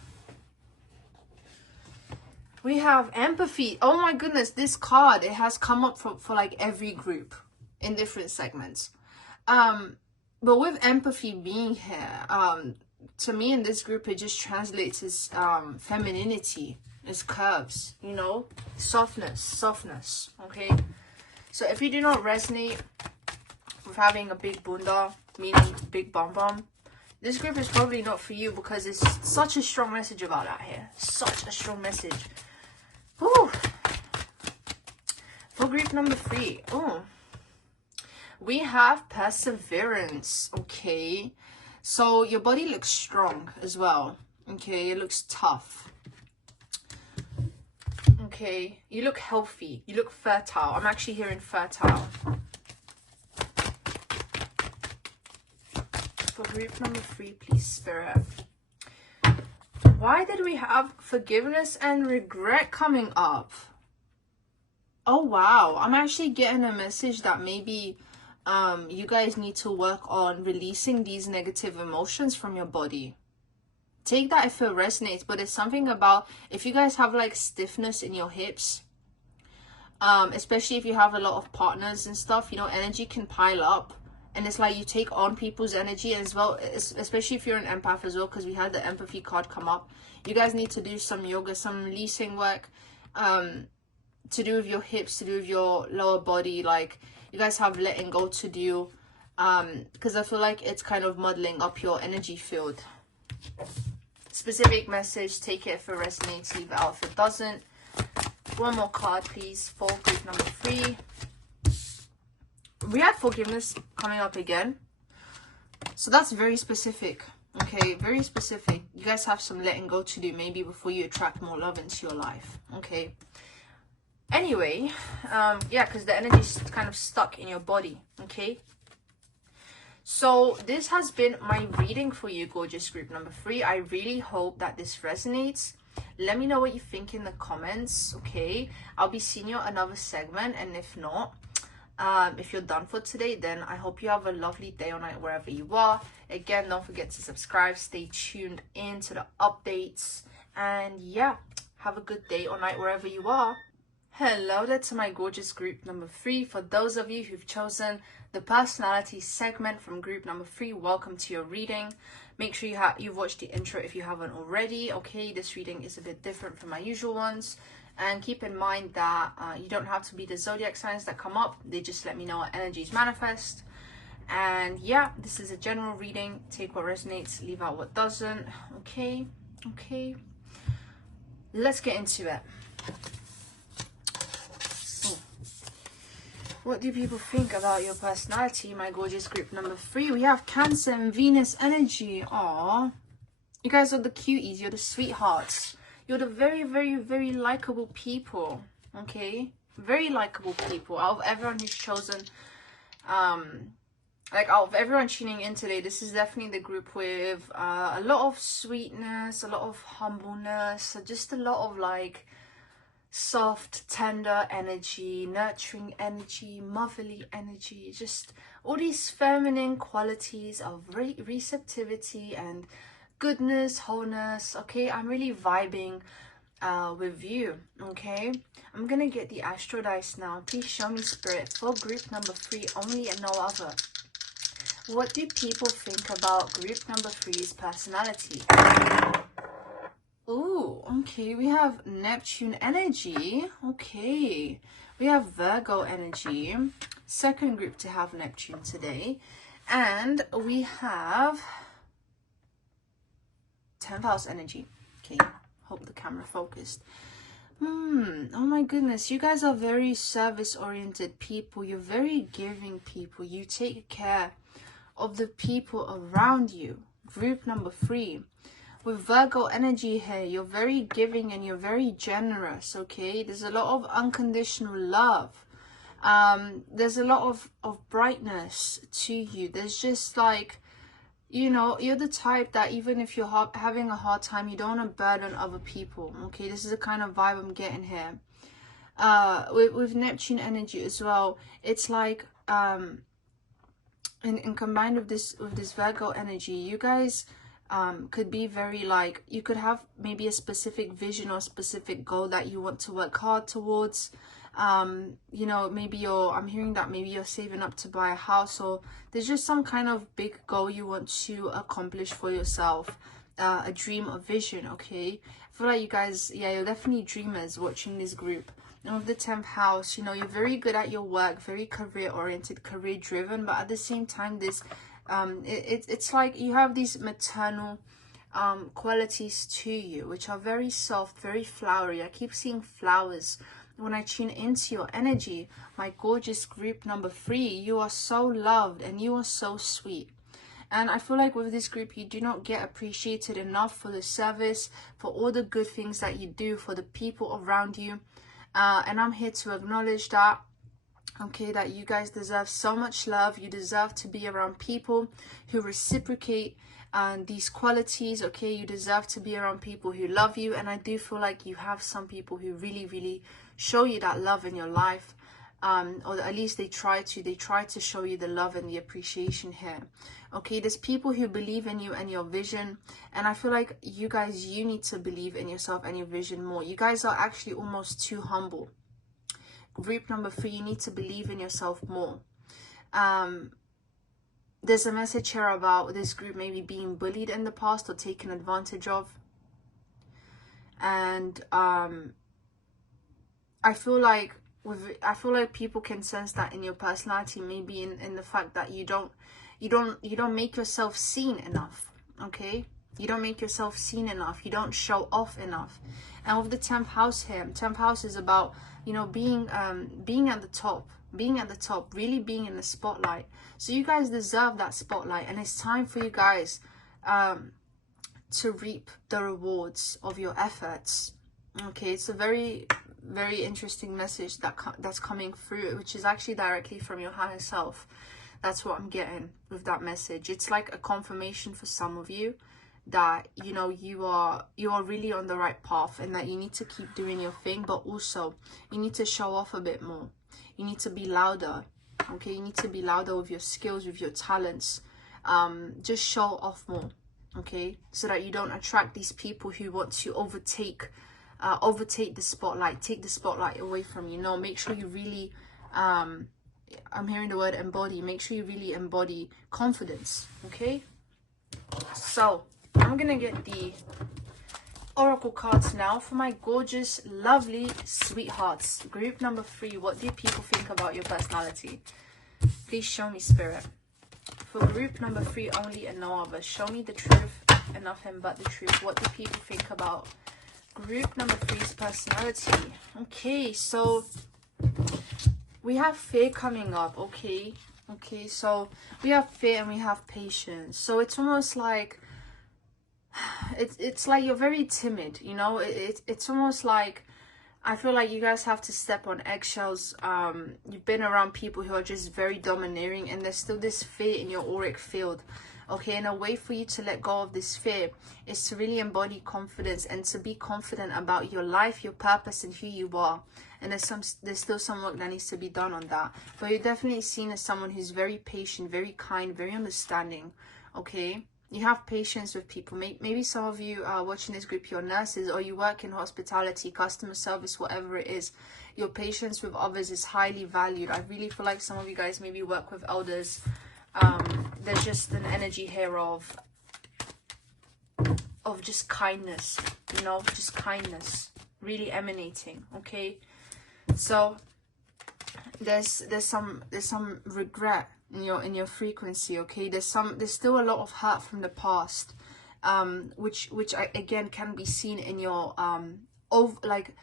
We have empathy. Oh my goodness, this card, it has come up for like every group in different segments. But with empathy being here, to me in this group, it just translates as femininity, as curves, you know, softness, okay? So if you do not resonate with having a big bunda, meaning big bum bum, this group is probably not for you, because it's such a strong message about that here. Such a strong message. Whew. For group number 3, we have perseverance, okay? So your body looks strong as well, okay? It looks tough. Okay, you look healthy. You look fertile. I'm actually hearing fertile. For group number 3, please, Spirit. Why did we have forgiveness and regret coming up? Oh, wow. I'm actually getting a message that maybe you guys need to work on releasing these negative emotions from your body. Take that if it resonates, but it's something about if you guys have like stiffness in your hips, especially if you have a lot of partners and stuff, you know, energy can pile up. And it's like you take on people's energy as well, especially if you're an empath as well, because we had the empathy card come up. You guys need to do some yoga, some releasing work, to do with your hips, to do with your lower body. Like, you guys have letting go to do, because I feel like it's kind of muddling up your energy field. Specific message, take it if it resonates, leave it out if it doesn't. One more card, please, for group number 3. We had forgiveness coming up again. So that's very specific. Okay, very specific. You guys have some letting go to do, maybe before you attract more love into your life. Okay. Anyway, yeah, because the energy is kind of stuck in your body. Okay. So this has been my reading for you, gorgeous group number 3. I really hope that this resonates. Let me know what you think in the comments. Okay. I'll be seeing you another segment, and if not, if you're done for today, then I hope you have a lovely day or night wherever you are. Again, don't forget to subscribe, stay tuned in to the updates, and yeah, have a good day or night wherever you are. Hello there to my gorgeous group number 3. For those of you who've chosen the personality segment from group number 3, welcome to your reading. Make sure you've watched the intro if you haven't already. Okay, this reading is a bit different from my usual ones. And keep in mind that you don't have to be the zodiac signs that come up. They just let me know what energies manifest. And yeah, this is a general reading. Take what resonates, leave out what doesn't. Okay, okay. Let's get into it. Oh. What do people think about your personality, my gorgeous group number 3? We have Cancer and Venus energy. Aww. You guys are the cuties. You're the sweethearts. You're the very, very, very likable people, okay? Very likable people. Out of everyone who's chosen, like out of everyone tuning in today, this is definitely the group with a lot of sweetness, a lot of humbleness, just a lot of like soft, tender energy, nurturing energy, motherly energy, just all these feminine qualities of receptivity and goodness, wholeness. Okay, I'm really vibing with you. Okay, I'm gonna get the astro dice now. Please show me, spirit, for group number 3 only and no other. What do people think about group number 3's personality? Ooh, okay, we have Neptune energy. Okay, we have Virgo energy. Second group to have Neptune today. And we have 10th house energy. Okay, hope the camera focused. Oh my goodness, you guys are very service oriented people. You're very giving people. You take care of the people around you. Group number 3 with Virgo energy here, you're very giving and you're very generous. Okay, there's a lot of unconditional love. There's a lot of brightness to you. There's just like, you know, you're the type that even if you're having a hard time, you don't want to burden other people. Okay, this is the kind of vibe I'm getting here. With Neptune energy as well, it's like and combined with this Virgo energy, you guys could be very like, you could have maybe a specific vision or specific goal that you want to work hard towards. You know, maybe I'm hearing that maybe you're saving up to buy a house, or there's just some kind of big goal you want to accomplish for yourself, a dream or vision. Okay, I feel like you guys, yeah, you're definitely dreamers watching this group. And with the 10th house, you know, you're very good at your work, very career oriented, career driven, but at the same time, this it's like you have these maternal qualities to you, which are very soft, very flowery. I keep seeing flowers when I tune into your energy. My gorgeous group number 3, you are so loved and you are so sweet. And I feel like with this group, you do not get appreciated enough for the service, for all the good things that you do for the people around you. And I'm here to acknowledge that. Okay, that you guys deserve so much love. You deserve to be around people who reciprocate these qualities. Okay, you deserve to be around people who love you. And I do feel like you have some people who really, really show you that love in your life, or at least they try to show you the love and the appreciation here. Okay, there's people who believe in you and your vision, and I feel like you guys, you need to believe in yourself and your vision more. You guys are actually almost too humble. Group number 3, you need to believe in yourself more. There's a message here about this group maybe being bullied in the past or taken advantage of. And I feel like people can sense that in your personality, maybe in the fact that you don't make yourself seen enough. Okay, you don't make yourself seen enough, you don't show off enough. And with the 10th house here, 10th house is about, you know, being at the top, really being in the spotlight. So you guys deserve that spotlight, and it's time for you guys to reap the rewards of your efforts. Okay, it's a very, very interesting message that's coming through, which is actually directly from your higher self. That's what I'm getting with that message. It's like a confirmation for some of you that, you know, you are really on the right path, and that you need to keep doing your thing, but also you need to show off a bit more. You need to be louder. Okay, you need to be louder with your skills, with your talents. Just show off more. Okay, so that you don't attract these people who want to overtake the spotlight, take the spotlight away from you. No, make sure you really I'm hearing the word embody. Make sure you really embody confidence. Okay, so I'm gonna get the oracle cards now for my gorgeous, lovely sweethearts. Group number 3, what do people think about your personality? Please show me, Spirit. For group number 3 only and no other, show me the truth and nothing but the truth. What do people think about group number 3's personality? Okay, so we have fear coming up. Okay, so we have fear and we have patience. So it's almost like it's like you're very timid, you know. It's almost like I feel like you guys have to step on eggshells. You've been around people who are just very domineering, and there's still this fear in your auric field. Okay, and a way for you to let go of this fear is to really embody confidence and to be confident about your life, your purpose, and who you are. And there's still some work that needs to be done on that. But you're definitely seen as someone who's very patient, very kind, very understanding. Okay, you have patience with people. Maybe some of you are watching this group, you're nurses, or you work in hospitality, customer service, whatever it is. Your patience with others is highly valued. I really feel like some of you guys maybe work with elders. There's just an energy here of just kindness, you know, just kindness really emanating. Okay, so there's some regret in your frequency. Okay, there's still a lot of hurt from the past, which again can be seen in your like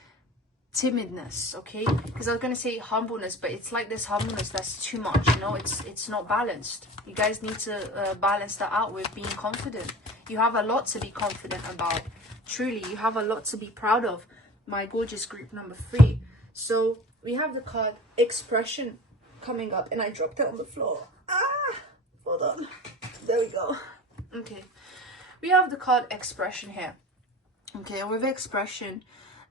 timidness. Okay, because I was gonna say humbleness, but it's like this humbleness that's too much, you know. It's not balanced. You guys need to balance that out with being confident. You have a lot to be confident about. Truly, you have a lot to be proud of, my gorgeous group number 3. So we have the card expression coming up, and I dropped it on the floor. Hold on, there we go. Okay, we have the card expression here. Okay, with expression,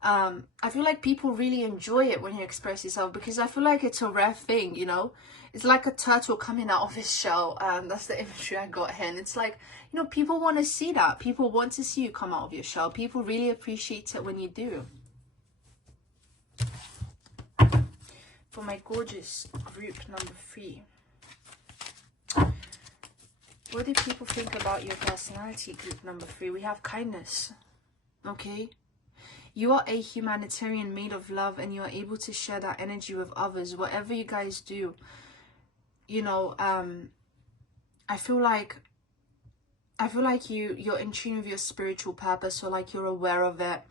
I feel like people really enjoy it when you express yourself, because I feel like it's a rare thing, you know. It's like a turtle coming out of his shell. That's the imagery I got here. And it's like, you know, people want to see that. People want to see you come out of your shell. People really appreciate it when you do. For my gorgeous group number 3, what do people think about your personality, group number 3? We have kindness. Okay, you are a humanitarian made of love, and you are able to share that energy with others. Whatever you guys do, you know, I feel like you're in tune with your spiritual purpose, or like you're aware of it,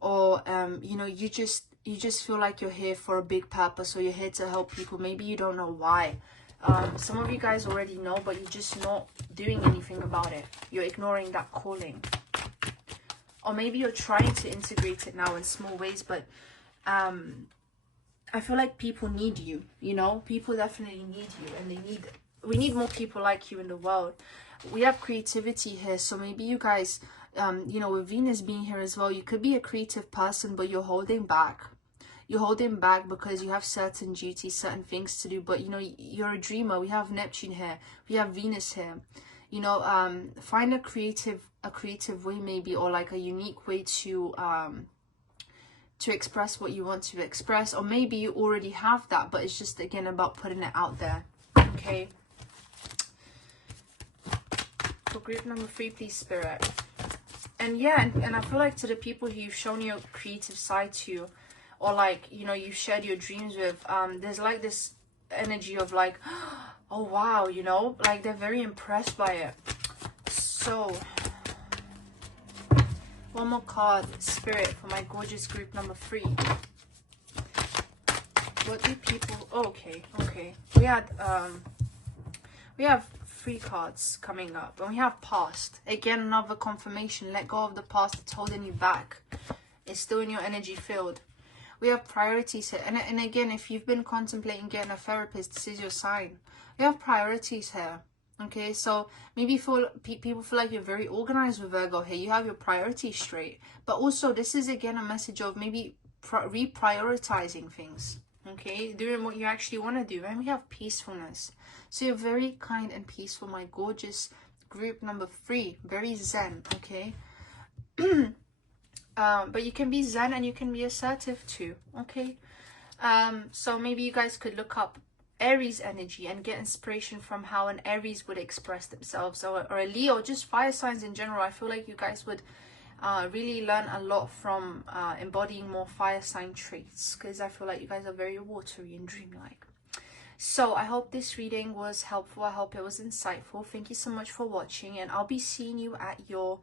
or you know, you just feel like you're here for a big purpose, or you're here to help people. Maybe you don't know why. Some of you guys already know, but you're just not doing anything about it. You're ignoring that calling. Or maybe you're trying to integrate it now in small ways, but I feel like people need you, you know. People definitely need you, and we need more people like you in the world. We have creativity here, so maybe you guys, you know, with Venus being here as well, you could be a creative person, but you're holding back. You're holding back because you have certain duties, certain things to do. But, you know, you're a dreamer. We have Neptune here. We have Venus here. You know, find a creative way maybe, or like a unique way to to express what you want to express, or maybe you already have that, but it's just again about putting it out there. Okay, for group number 3, please, Spirit. And yeah, and I feel like to the people who you've shown your creative side to, or like, you know, you've shared your dreams with, there's like this energy of like, oh wow, you know, like they're very impressed by it. So one more card, Spirit, for my gorgeous group number 3. What do people... Okay. We have 3 cards coming up. And we have past. Again, another confirmation. Let go of the past that's holding you back. It's still in your energy field. We have priorities here. And again, if you've been contemplating getting a therapist, this is your sign. We have priorities here. Okay, so maybe people feel like you're very organized with Virgo here. You have your priorities straight. But also, this is again a message of maybe reprioritizing things. Okay, doing what you actually want to do. And we have peacefulness. So you're very kind and peaceful, my gorgeous group number 3. Very zen, okay? But you can be zen and you can be assertive too, okay? So maybe you guys could look up Aries energy and get inspiration from how an Aries would express themselves, or a Leo, just fire signs in general. I feel like you guys would really learn a lot from embodying more fire sign traits, because I feel like you guys are very watery and dreamlike. So I hope this reading was helpful. I hope it was insightful. Thank you so much for watching, and I'll be seeing you at your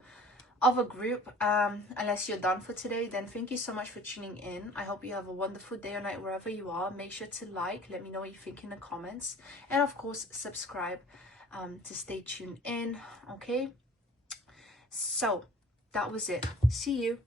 other group, unless you're done for today. Then thank you so much for tuning in. I hope you have a wonderful day or night wherever you are. Make sure to like, let me know what you think in the comments, and of course subscribe to stay tuned in. Okay, so that was it. See you.